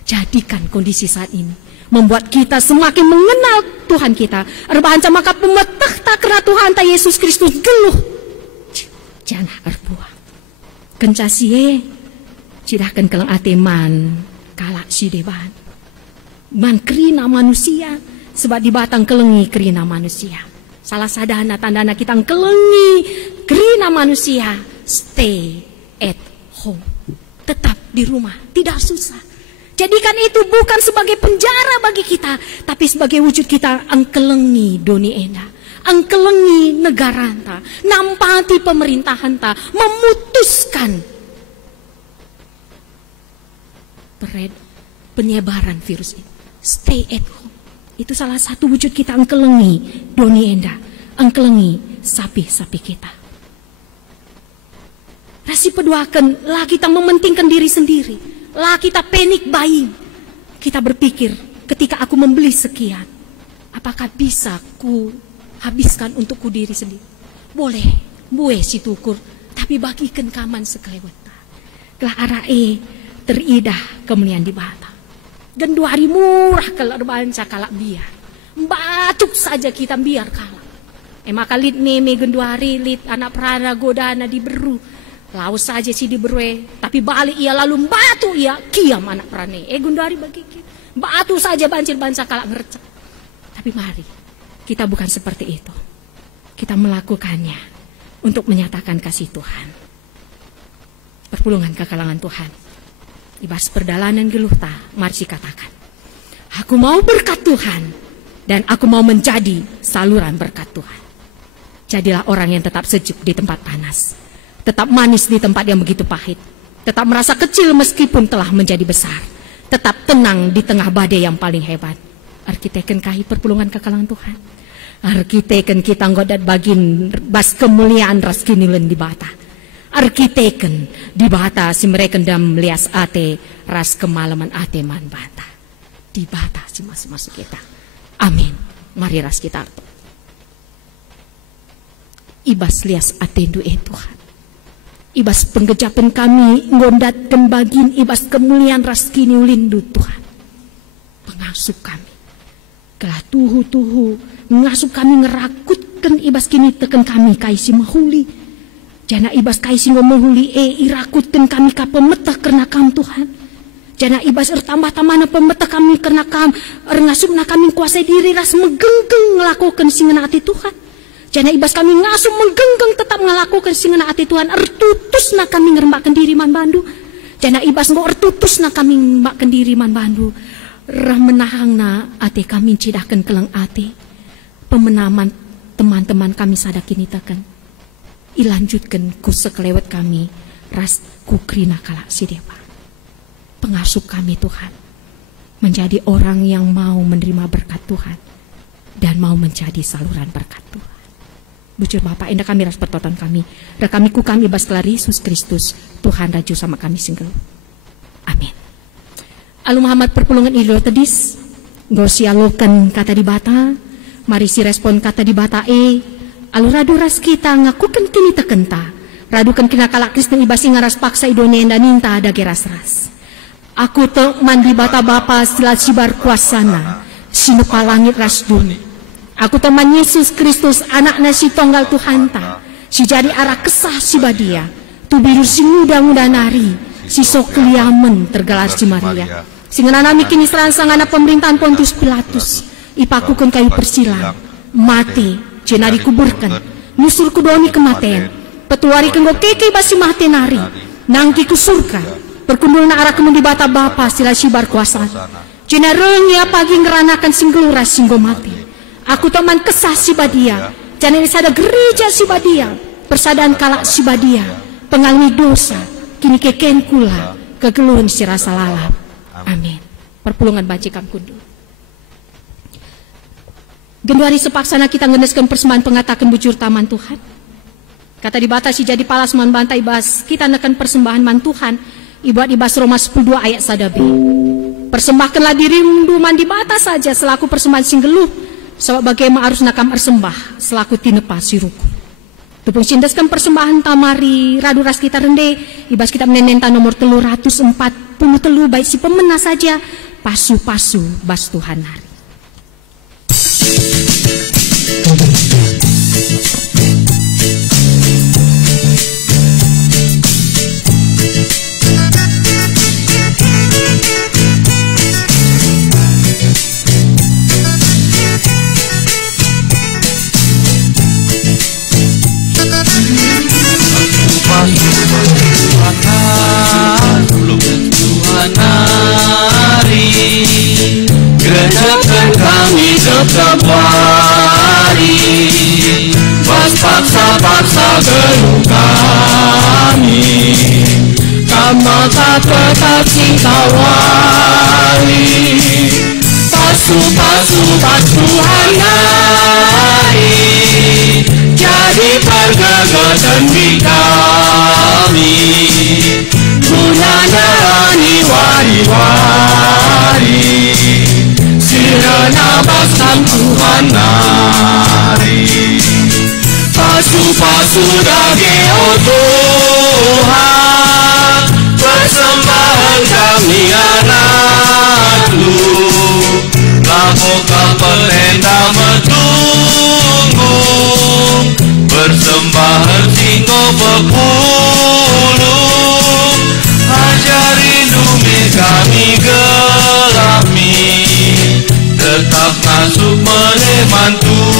Jadikan kondisi saat ini membuat kita semakin mengenal Tuhan kita. Erbahanca maka pemetah tak kena Tuhan Yesus Kristus geluh janah arbuah. Kencasie cidahkan kelang ateman kalak si deban. Man kerina manusia sebab di batang kelengi kerina manusia. Salah sadana tandana kita kelengi kerina manusia. Stay at home. Tetap di rumah, tidak susah. Jadikan itu bukan sebagai penjara bagi kita, tapi sebagai wujud kita angkelengi doni enda. Angkelengi negara anta, nampati pemerintahan ta, memutuskan penyebaran virus ini. Stay at home. Itu salah satu wujud kita angkelengi doni enda, angkelengi sapi-sapi kita. Rasi peduakan, lah kita mementingkan diri sendiri, lah kita panik buying. Kita berpikir, ketika aku membeli sekian, apakah bisa ku habiskan untuk ku diri sendiri? Boleh, bueh si tukur, tapi bagikan kaman sekelewat. Kelah arae teridah kemuliaan di bata. Dan 2 hari murah kalau banca kalak biar. Batuk saja kita biar kalak. Maka lit neme gen 2 hari lit anak perana godana diberu. Laus saja si diberue, tapi balik ia lalu batu ia kiam anak perane. Gundari bagi kita. Batu saja banjir banca kalak ngercek. Tapi mari, kita bukan seperti itu. Kita melakukannya untuk menyatakan kasih Tuhan. Perpulungan kekalangan Tuhan. Ibas perdalanan geluhta, mari katakan. Aku mau berkat Tuhan, dan aku mau menjadi saluran berkat Tuhan. Jadilah orang yang tetap sejuk di tempat panas. Tetap manis di tempat yang begitu pahit. Tetap merasa kecil meskipun telah menjadi besar. Tetap tenang di tengah badai yang paling hebat. Arkiteken kahi perpulungan kekalangan Tuhan. Arkiteken kita nggodat bagin bas kemuliaan ras kinilen di bata. Arkiteken di bata si mereka dam lias ate ras kemalaman ate man bata. Di bata si masuk kita. Amin. Mari ras kita. Ibas lias atendu Tuhan. Ibas penggejapan kami ngondatkan bagin ibas kemuliaan ras kini ulindu Tuhan. Pengasuh kami. Kelah tuhu ngasuh kami ngerakutkan ibas kini teken kami kaisi mahuli. Jana ibas kaisi ngomahuli irakutkan kami ka pemetah karena kam Tuhan. Jana ibas tambah-tambahna pemetah kami karena kam ngasupna kami kuasai diri ras megenggeng ngelakukan singena hati Tuhan. Jana ibas kami ngasuh menggenggeng tetap ngelakukan singena hati Tuhan. Ertutus na kami ngerembakkan diri man bandu. Jana ibas ngo ertutus na kami ngerembakkan diri man bandu. Rah menahang na ate kami cidahkan kelang ate. Pemenaman teman-teman kami sadakini tekan. Ilanjutkan ku sekelewat kami. Ras kukrina kalak si dewa. Pengasuh kami Tuhan. Menjadi orang yang mau menerima berkat Tuhan. Dan mau menjadi saluran berkat Tuhan. Bujur Bapak, indah kami ras pertotan kami. Rekami ku kami bas kelari Yesus Kristus. Tuhan raju sama kami singgel. Amin. Alu Muhammad perpulungan ilo tedis. Gosialokan kata di bata. Mari si respon kata di bata Alu radu ras kita ngakukan kini tekenta. Radukan kina kalak Kristen ibas ingaras paksa idonya enda ninta ada geras-ras. Aku teman di bata Bapa setelah sibar kuasana. Sinupa langit ras duni. Aku teman Yesus Kristus anak nasi tonggal Tuhan ta. Si jadi arah kesah si badia. Tu biru si muda-muda nari. Si sokliamen tergelar si Maria. Singenana kini seransang anak pemerintahan Pontius Pilatus. Ipakukan kayu persilang. Mati. Jenari kuburkan. Nyusul kudoni kematian. Petuari kenggo keke basi mati nari. Nangki ku surga. Perkundul na arah kemundi bata Bapa sila sibar kuasa. Jenareng ya pagi ngeranakan singgel ras singgo mati. Aku teman kesah si badia. Jangan ini sada gereja si badia. Persadaan kalak si badia. Pengalami dosa. Kini keken kula. Kegeluhan si rasa lalap. Amin. Perpulungan bacikan kundu. Genduari sepaksana kita ngeneskan persembahan pengatakan bujur taman Tuhan. Kata dibatasi jadi palas man bantai bas. Kita nekan persembahan man Tuhan. Ibuat ibas Roma 10:2 ayat sadabi. Persembahkanlah dirimu man di batas saja selaku persembahan singgeluh. Sebab bagaimana harus nakam ersembah selaku tinepa siruku. Tupung sindeskan persembahan tamari radu ras kita rende. Ibas kita menenenta nomor 343 baik si pemena saja. Pasu-pasu bas Tuhan hari. kembali, bas paksa-paksa geluh kami, kamaka tetap cinta wali, pasu-pasu Tuhan hari, jadi pergegatan di kami, gunanya ni wari-wari, sirena baskan Tuhan hari, pasu-pasu dage oh Tuhan, persembahan kami anakku, laku kapal hendak metunggu, persembahan singgo berpuluh, ajari dumi kami gelami, tetap masuk meneman Tuhan.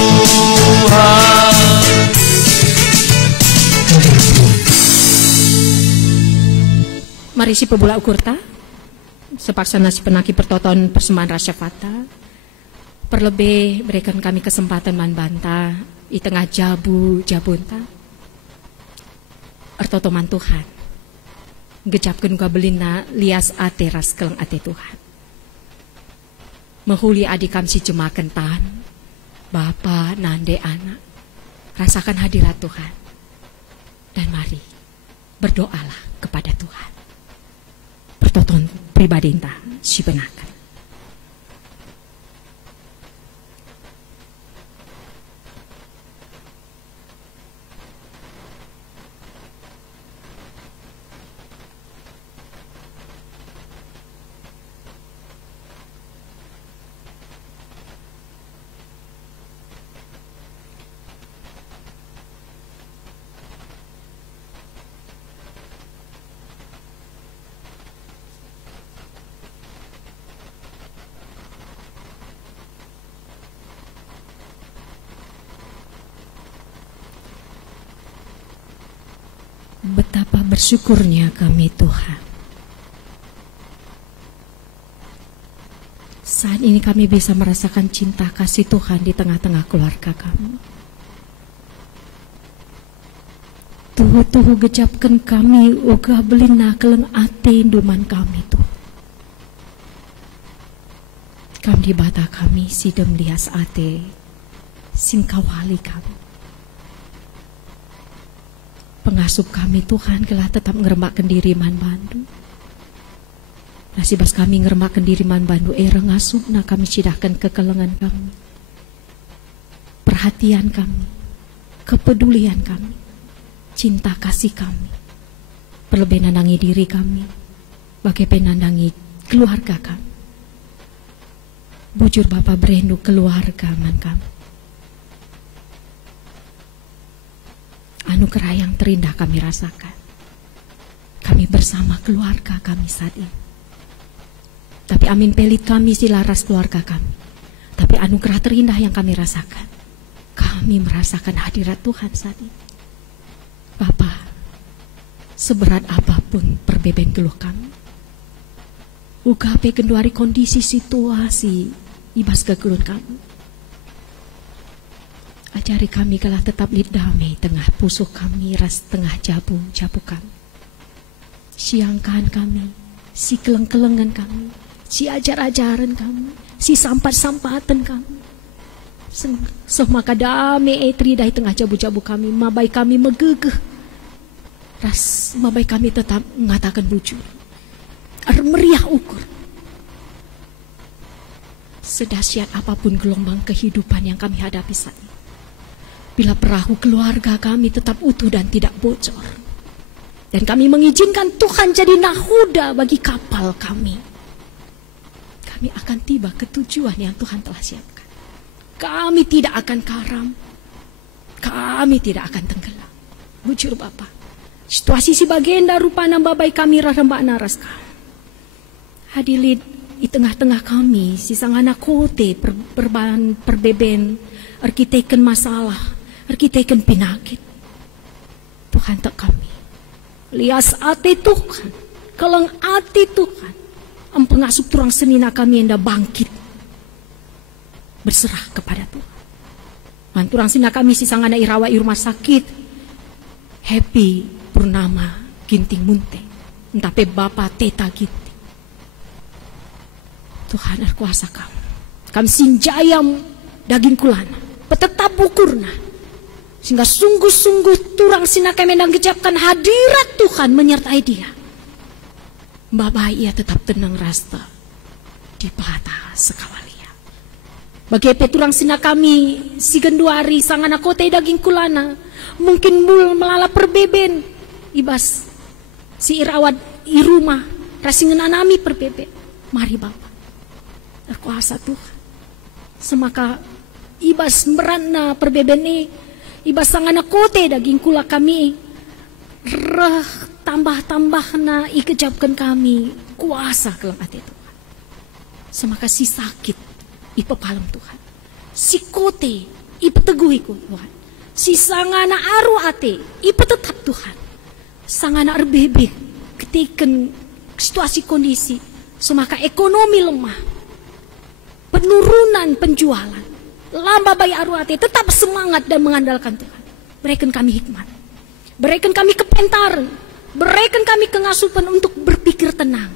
Mari si pebula ukurta, sepaksana si penaki pertoton persembahan rasa fata, perlebih berikan kami kesempatan manbanta di tengah jabunta, ertotoman Tuhan, gejapkan uga belina lias ate ras keleng ate Tuhan, menghuli adik kami si jemaken tan, bapa nande anak, rasakan hadirat Tuhan, dan mari berdoalah kepada Tuhan. Pertoton pribadi entah si benakan. Betapa bersyukurnya kami Tuhan. Saat ini kami bisa merasakan cinta kasih Tuhan di tengah-tengah keluarga kami. Tuhu-tuhu gejapkan kami uga belina keleng ate induman kami Tuh. Kami dibata kami sidem lias ate singkawali kami. Pengasup kami Tuhan kelah tetap ngerembakkan diri man bandu. Nasibas kami ngerembakkan diri man bandu ngasup na kami cidahkan kekelengan kami, perhatian kami, kepedulian kami, cinta kasih kami, perlebih nandangi diri kami, bagaimana nandangi keluarga kami. Bujur Bapa berendu keluarga man kami. Anugerah yang terindah kami rasakan. Kami bersama keluarga kami saat ini. Tapi amin pelit kami silaras keluarga kami. Tapi anugerah terindah yang kami rasakan. Kami merasakan hadirat Tuhan saat ini. Bapa, seberat apapun perbeben geluh kami, ugape genduari kondisi situasi ibas kegelun kami, ajari kami kalah tetap lid damai tengah pusuk kami, ras tengah jabu kami. Siangkan kami, si keleng-kelengan kami, si ajar-ajaran kami, si sampat-sampatan kami. Maka damai tridai tengah jabu-jabu kami, mabai kami megegeh. Ras mabai kami tetap mengatakan bujur. Meriah ukur. Sedahsyat apapun gelombang kehidupan yang kami hadapi saat ini, bila perahu keluarga kami tetap utuh dan tidak bocor, dan kami mengizinkan Tuhan jadi nahoda bagi kapal kami, kami akan tiba ke tujuan yang Tuhan telah siapkan. Kami tidak akan karam, kami tidak akan tenggelam. Bujur Bapa, situasi si bagenda rupana babai kami rarembak naraska. Hadilit di tengah-tengah kami, si sang anak kote perbeben, arkiteken masalah, arkiteken penyakit. Tuhan tak kami lias ati Tuhan, keleng ati Tuhan, pengasup turang senina kami yang dah bangkit. berserah kepada Tuhan. Manturang sina kami si sangana irawa i rumah sakit. Happy Purnama Ginting Munte. Entape Bapa Teta Ginting. Tuhan berkuasa kamu. Kami sinjayam daging kulana. Petetap bukurna. Sehingga sungguh-sungguh turang sina kami mendang gejapkan hadirat Tuhan menyertai dia. Mbak ia tetap tenang rasta di bata sekawalia. Bagi peturang sina kami si genduari sangana kote daging kulana mungkin mul melala perbeben ibas si irawat i rumah rasingan anami perbeben. Mari Bapak berkuasa Tuhan semaka ibas merana perbeben ni ibas sangana kote daging kula kami reh tambah-tambah na ikejapkan kami kuasa kelang ate Tuhan semaka si sakit ipepalam Tuhan. Si kote ipeteguhiku Tuhan. Si sangana aru ate ipetetap Tuhan. Sangana erbebek ketiken situasi kondisi semaka ekonomi lemah. Penurunan penjualan. Lamba bayi aru ate tetap semangat dan mengandalkan Tuhan. Berikan kami hikmat. Berikan kami kepentaran. Berikan kami kengasupan untuk berpikir tenang.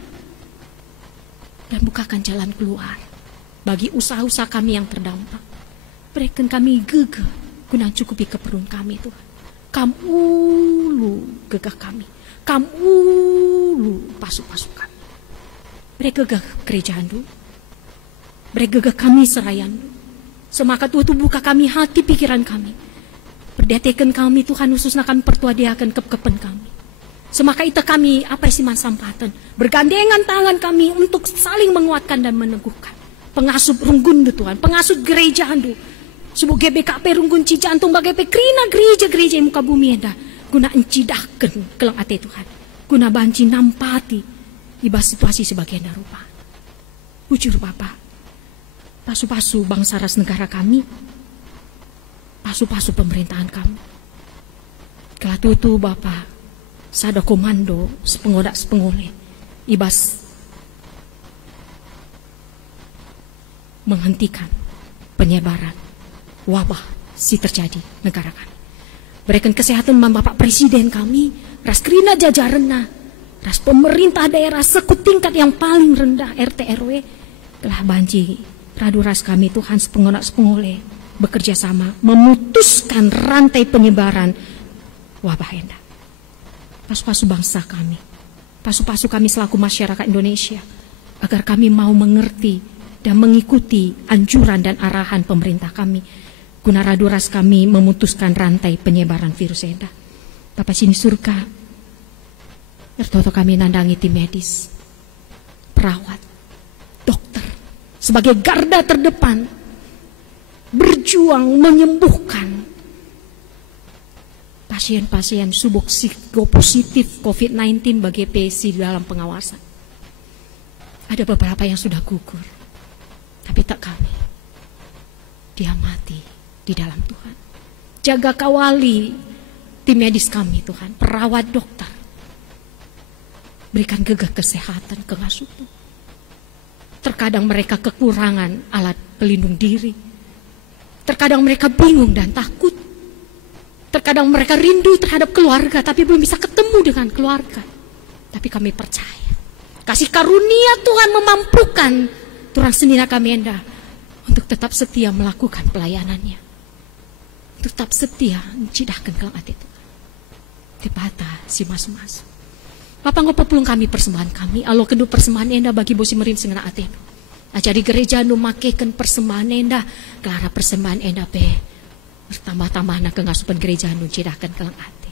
Dan bukakan jalan keluar. Bagi usaha-usaha kami yang terdampak. Berikan kami gegah guna cukupi keperluan kami Tuhan. Kamulu gegah kami. Kamulu pasu-pasu kami. Beri gegah kerajaan dulu. Beri gegah kami serayan dulu. Semaka Tuhan buka kami hati pikiran kami. Berdatekan kami Tuhan khususnya kami pertuadiakan kepen kami. Semaka itu kami apa siman sampatan. Bergandengan tangan kami untuk saling menguatkan dan meneguhkan. Pengasup runggun du Tuhan, pengasup gereja andu. Subuh GBKP runggun cijantung bagaimana krina gereja-gereja yang muka bumi enda. Guna encidahkan kelang ate Tuhan. Guna banci nampati ibas situasi sebagian rupa. Bujur Bapak, pasu-pasu bangsa ras negara kami, pasu-pasu pemerintahan kami. Kala tutu Bapak, sada komando sepengodak sepengole, ibas menghentikan penyebaran wabah si terjadi negara kami. Berikan kesehatan Bapak Presiden kami, ras krina jajarenna, ras pemerintah daerah sekut tingkat yang paling rendah RT RW, telah banji radu ras kami Tuhan sepengonak sepengole bekerja sama memutuskan rantai penyebaran wabah enda. Pasu-pasu bangsa kami, pasu-pasu kami selaku masyarakat Indonesia, agar kami mau mengerti dan mengikuti anjuran dan arahan pemerintah kami. Guna radu ras kami memutuskan rantai penyebaran virus enda. Bapak sini surga, ertoto kami nandangi tim medis, perawat, dokter, sebagai garda terdepan, berjuang menyembuhkan pasien-pasien subuk psikopositif COVID-19 bagi PSI dalam pengawasan. Ada beberapa yang sudah gugur. Tapi tak kami, dia mati di dalam Tuhan. Jaga kawali tim medis kami Tuhan, perawat dokter. Berikan gegah kesehatan, kengasuhan. Terkadang mereka kekurangan alat pelindung diri. Terkadang mereka bingung dan takut. Terkadang mereka rindu terhadap keluarga, tapi belum bisa ketemu dengan keluarga. Tapi kami percaya, kasih karunia Tuhan memampukan turang senina kami enda untuk tetap setia melakukan pelayanannya, untuk tetap setia mencidahkan kelang ate Tuhan. Tepata si mas-mas. Bapak ngopo pulung kami persembahan kami, alo kedu persembahan enda bagi bosi merin sengena ate. Ajari gereja nu makekan persembahan enda, kelara persembahan enda pe bertambah-tambah na kengasupan gereja nu cidahkan kelang ate.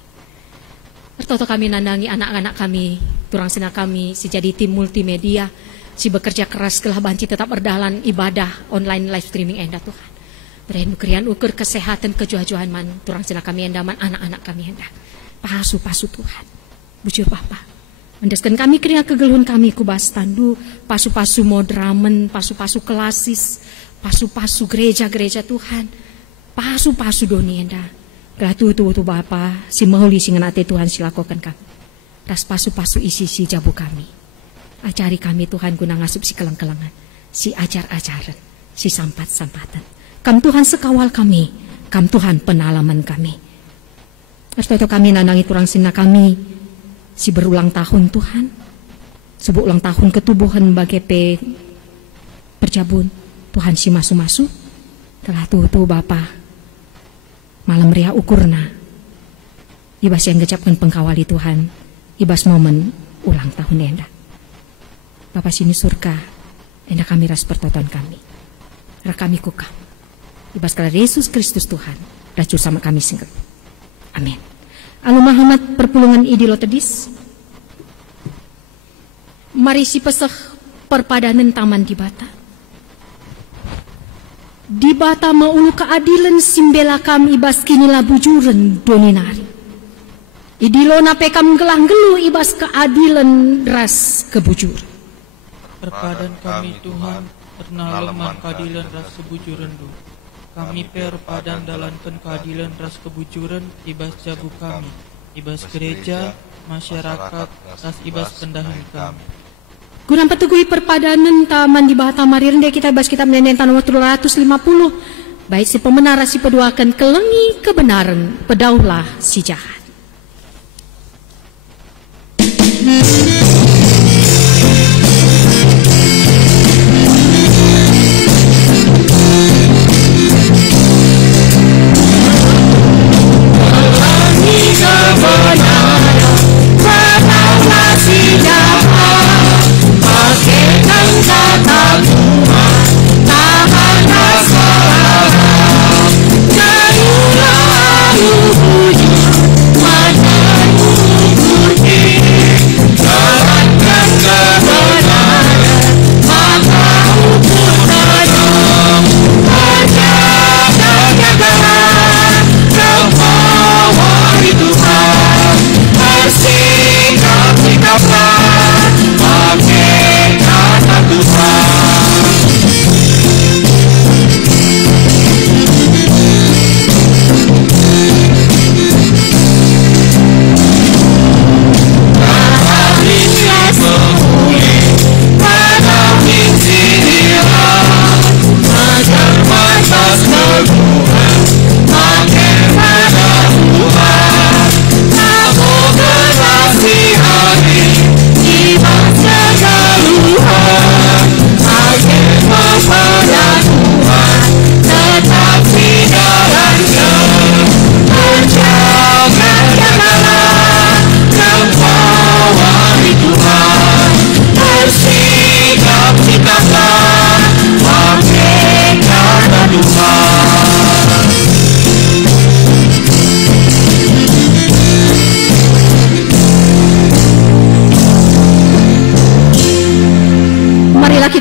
Bertoto kami nandangi anak-anak kami, turang sena kami si jadi tim multimedia. Si bekerja keras kelah banci tetap berdalan ibadah online live streaming enda Tuhan. Beren ukrian ukur kesehatan kejuajuan man turang sila kami enda man anak-anak kami enda. Pasu-pasu Tuhan. Bujur Bapak. Mendeskan kami kriya kegeluhan kami kubas tandu, pasu-pasu modramen, pasu-pasu klasis, pasu-pasu gereja-gereja Tuhan. Pasu-pasu doni enda. Gatu tu Bapak, si mahuli singan ate Tuhan silakokan kami. Ras pasu-pasu isi-isi jabu kami. Ajari kami Tuhan guna ngasup si kelang-kelangan, si ajar-ajaran, si sampat-sampatan. Kam Tuhan sekawal kami, kam Tuhan penalaman kami. Artoto kami nanangi turang sina kami, si berulang tahun Tuhan. Sebu ulang tahun ketubuhan bagi perjabun. Tuhan si masu-masu. Telah tuh Bapa. Malam ria ukurna. Ibas yang gecapkan pengkawali Tuhan. Ibas momen ulang tahun enda. Bapa sini surga. Enda kami ras pertoton kami. Ra kami kukam. Ibas kala Yesus Kristus Tuhan. Racul sama kami singkat. Amin. Anu Muhammad perpulungan idilo tedis. Mari si peseh perpadanan taman di Bata. Di Bata maulu keadilan simbela kam ibas kinila bujuren doninari. Idilo nape kam gelang gelu ibas keadilan ras kebujur. Perpadan kami Tuhan, pernalaman keadilan ras kebujuran du. Kami perpadan dalankan keadilan ras kebujuran ibas jabu kami, ibas gereja, masyarakat, ras ibas pendahin kami. Gunang petugui perpadanan taman di Bata Marirende kita bahas kitab Menentan nomor 350. Baik si pemenara si peduakan kelengi kebenaran, pedaulah si jahat.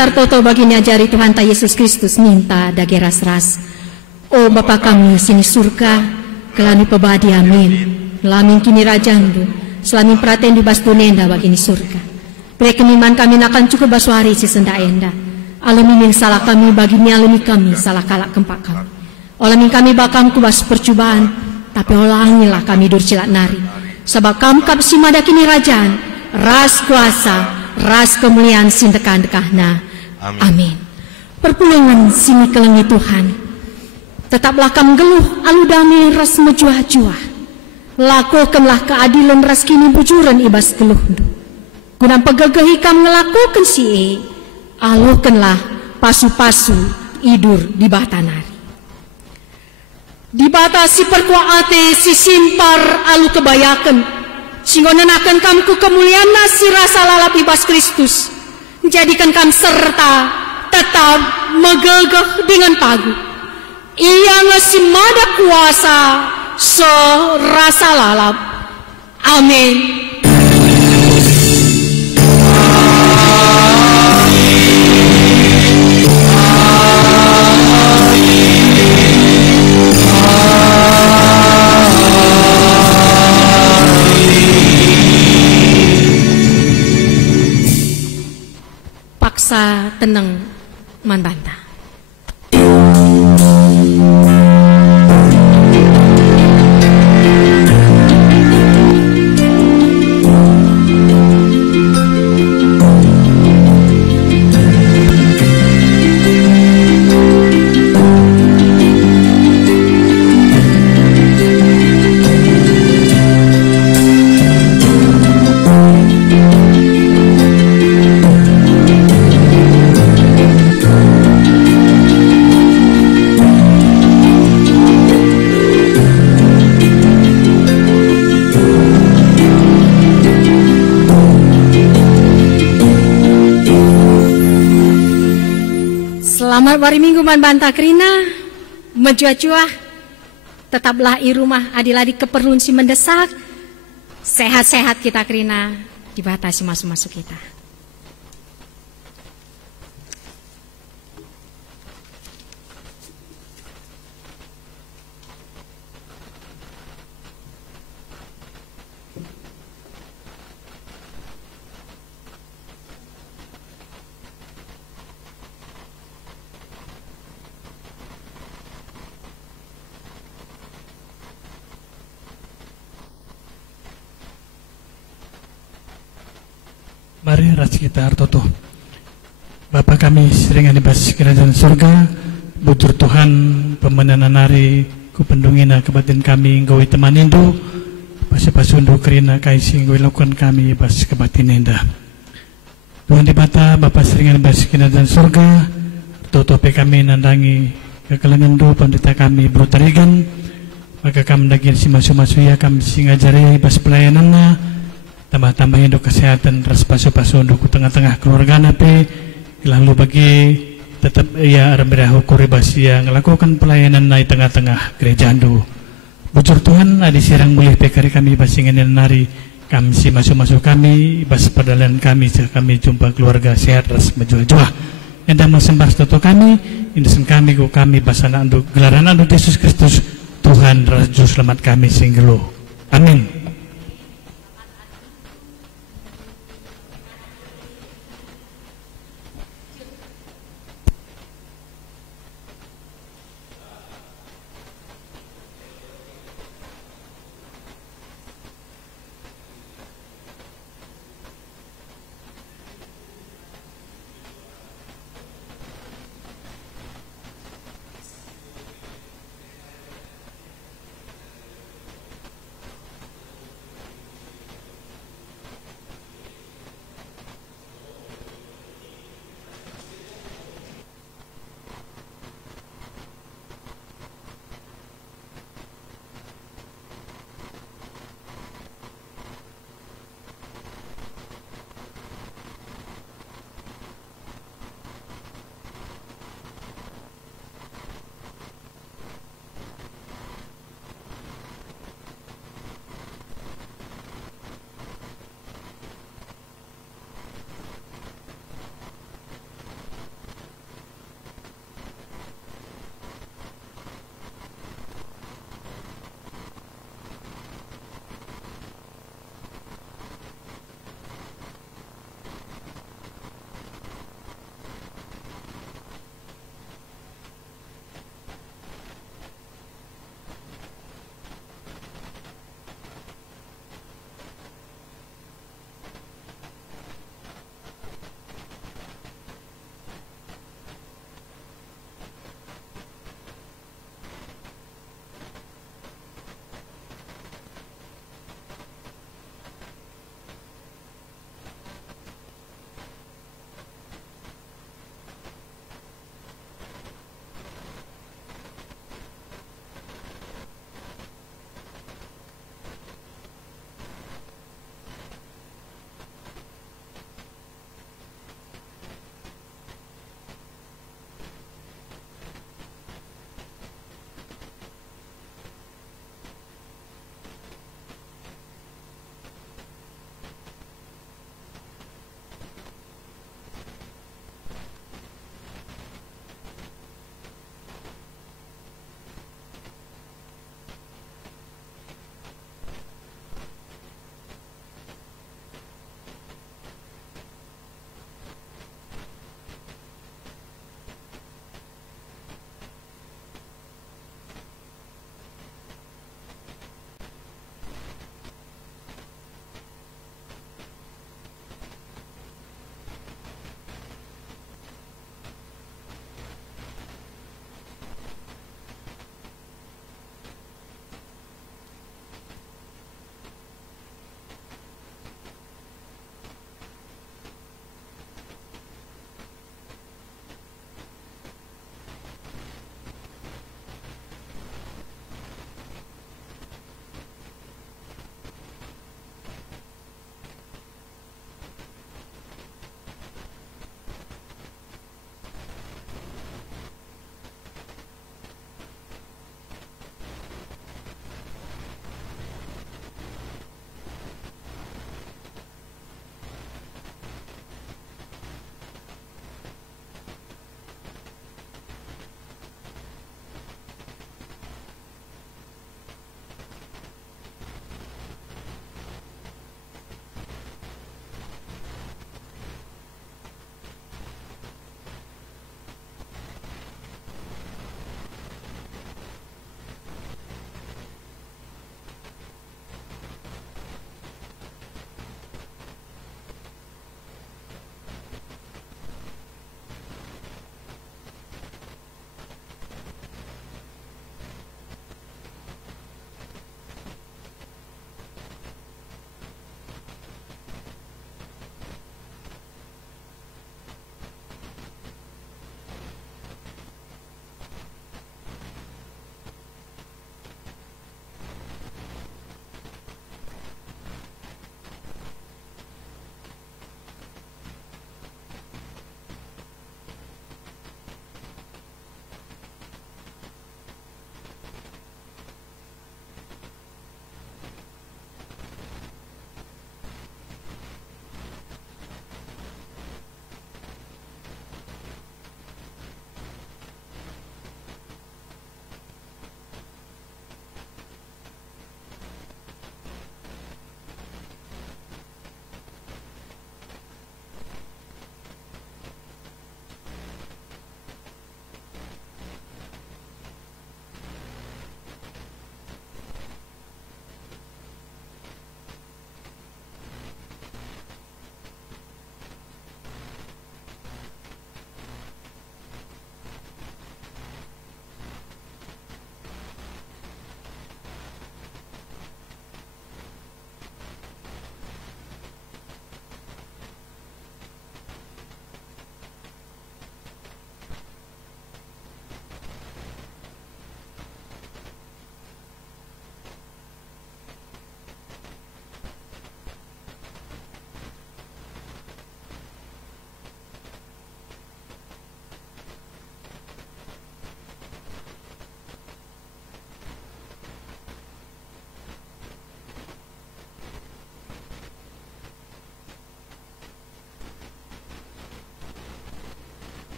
Tartoto baginya jari Tuhan ta Yesus Kristus minta dage ras-ras. Oh Bapa kami sini surga, kelani pebadi amin. Lamin kini rajandu, selamin praten di bas dunenda bagini surga. Prekeniman kami nakan cukup baswari si senda enda. Alamin salah kami bagini alami kami salah kalak kempak kami. Olamin kami bakam kubas percubaan, tapi olangilah kami durcilat nari. Sebab kam kap si madakini rajaan, ras kuasa, ras kemuliaan sintekan dekahna. Amin. Perpulungan sini kelengi Tuhan. Tetaplah kam geluh aludami ras mejuah-juah. Lakukanlah keadilan ras kini bujuran ibas geluh. Gunang pegegehi kam ngelakukan si alukanlah pasu-pasu idur di batanari. Di batasi perkuaate si simpar alu kebayakan. Singgonenakan kamku kemuliaan nasi rasa lalap ibas Kristus. Jadikan kam serta tetap megegeh dengan pagu. Ia ngesimada kuasa serasa lalap. Amin. Paksa tenang manbanta. Selamat hari Minggu man banta krina, mencuah-cuah, tetaplah i rumah adiladi keperluan si mendesak, sehat-sehat kita krina, dibatasi masuk-masuk kita. Mari ras kita hartoto. Bapa kami sering adibas kerajaan surga, bujur Tuhan pemenanan hari ku pendungina kebatin kami gawi teman indu, pasundu kerina kaisi gawi lakukan kami bas kebatin indah. Tuhan di mata Bapa sering adibas kerajaan surga, totope kami nandangi kekalangan do pendeta kami brutarigan, maka kami daging si masu-masu ya kami singajari bas pelayananna. Tambah-tambahin untuk kesehatan ras pasu-pasu untuk tengah-tengah keluarga nape lalu bagi tetap ia remberah hukuri basi yang melakukan pelayanan naik tengah-tengah gereja andu. Bujur Tuhan adi sirang mulih pekari kami basingan nari kami si masuk-masuk kami bas perdalan kami kami jumpa keluarga sehat ras menjual-jual. Yang dalam sembah toto kami indesen kami ku kami basana andu gelaran andu Yesus Kristus Tuhan raja selamat kami singgelo. Amin.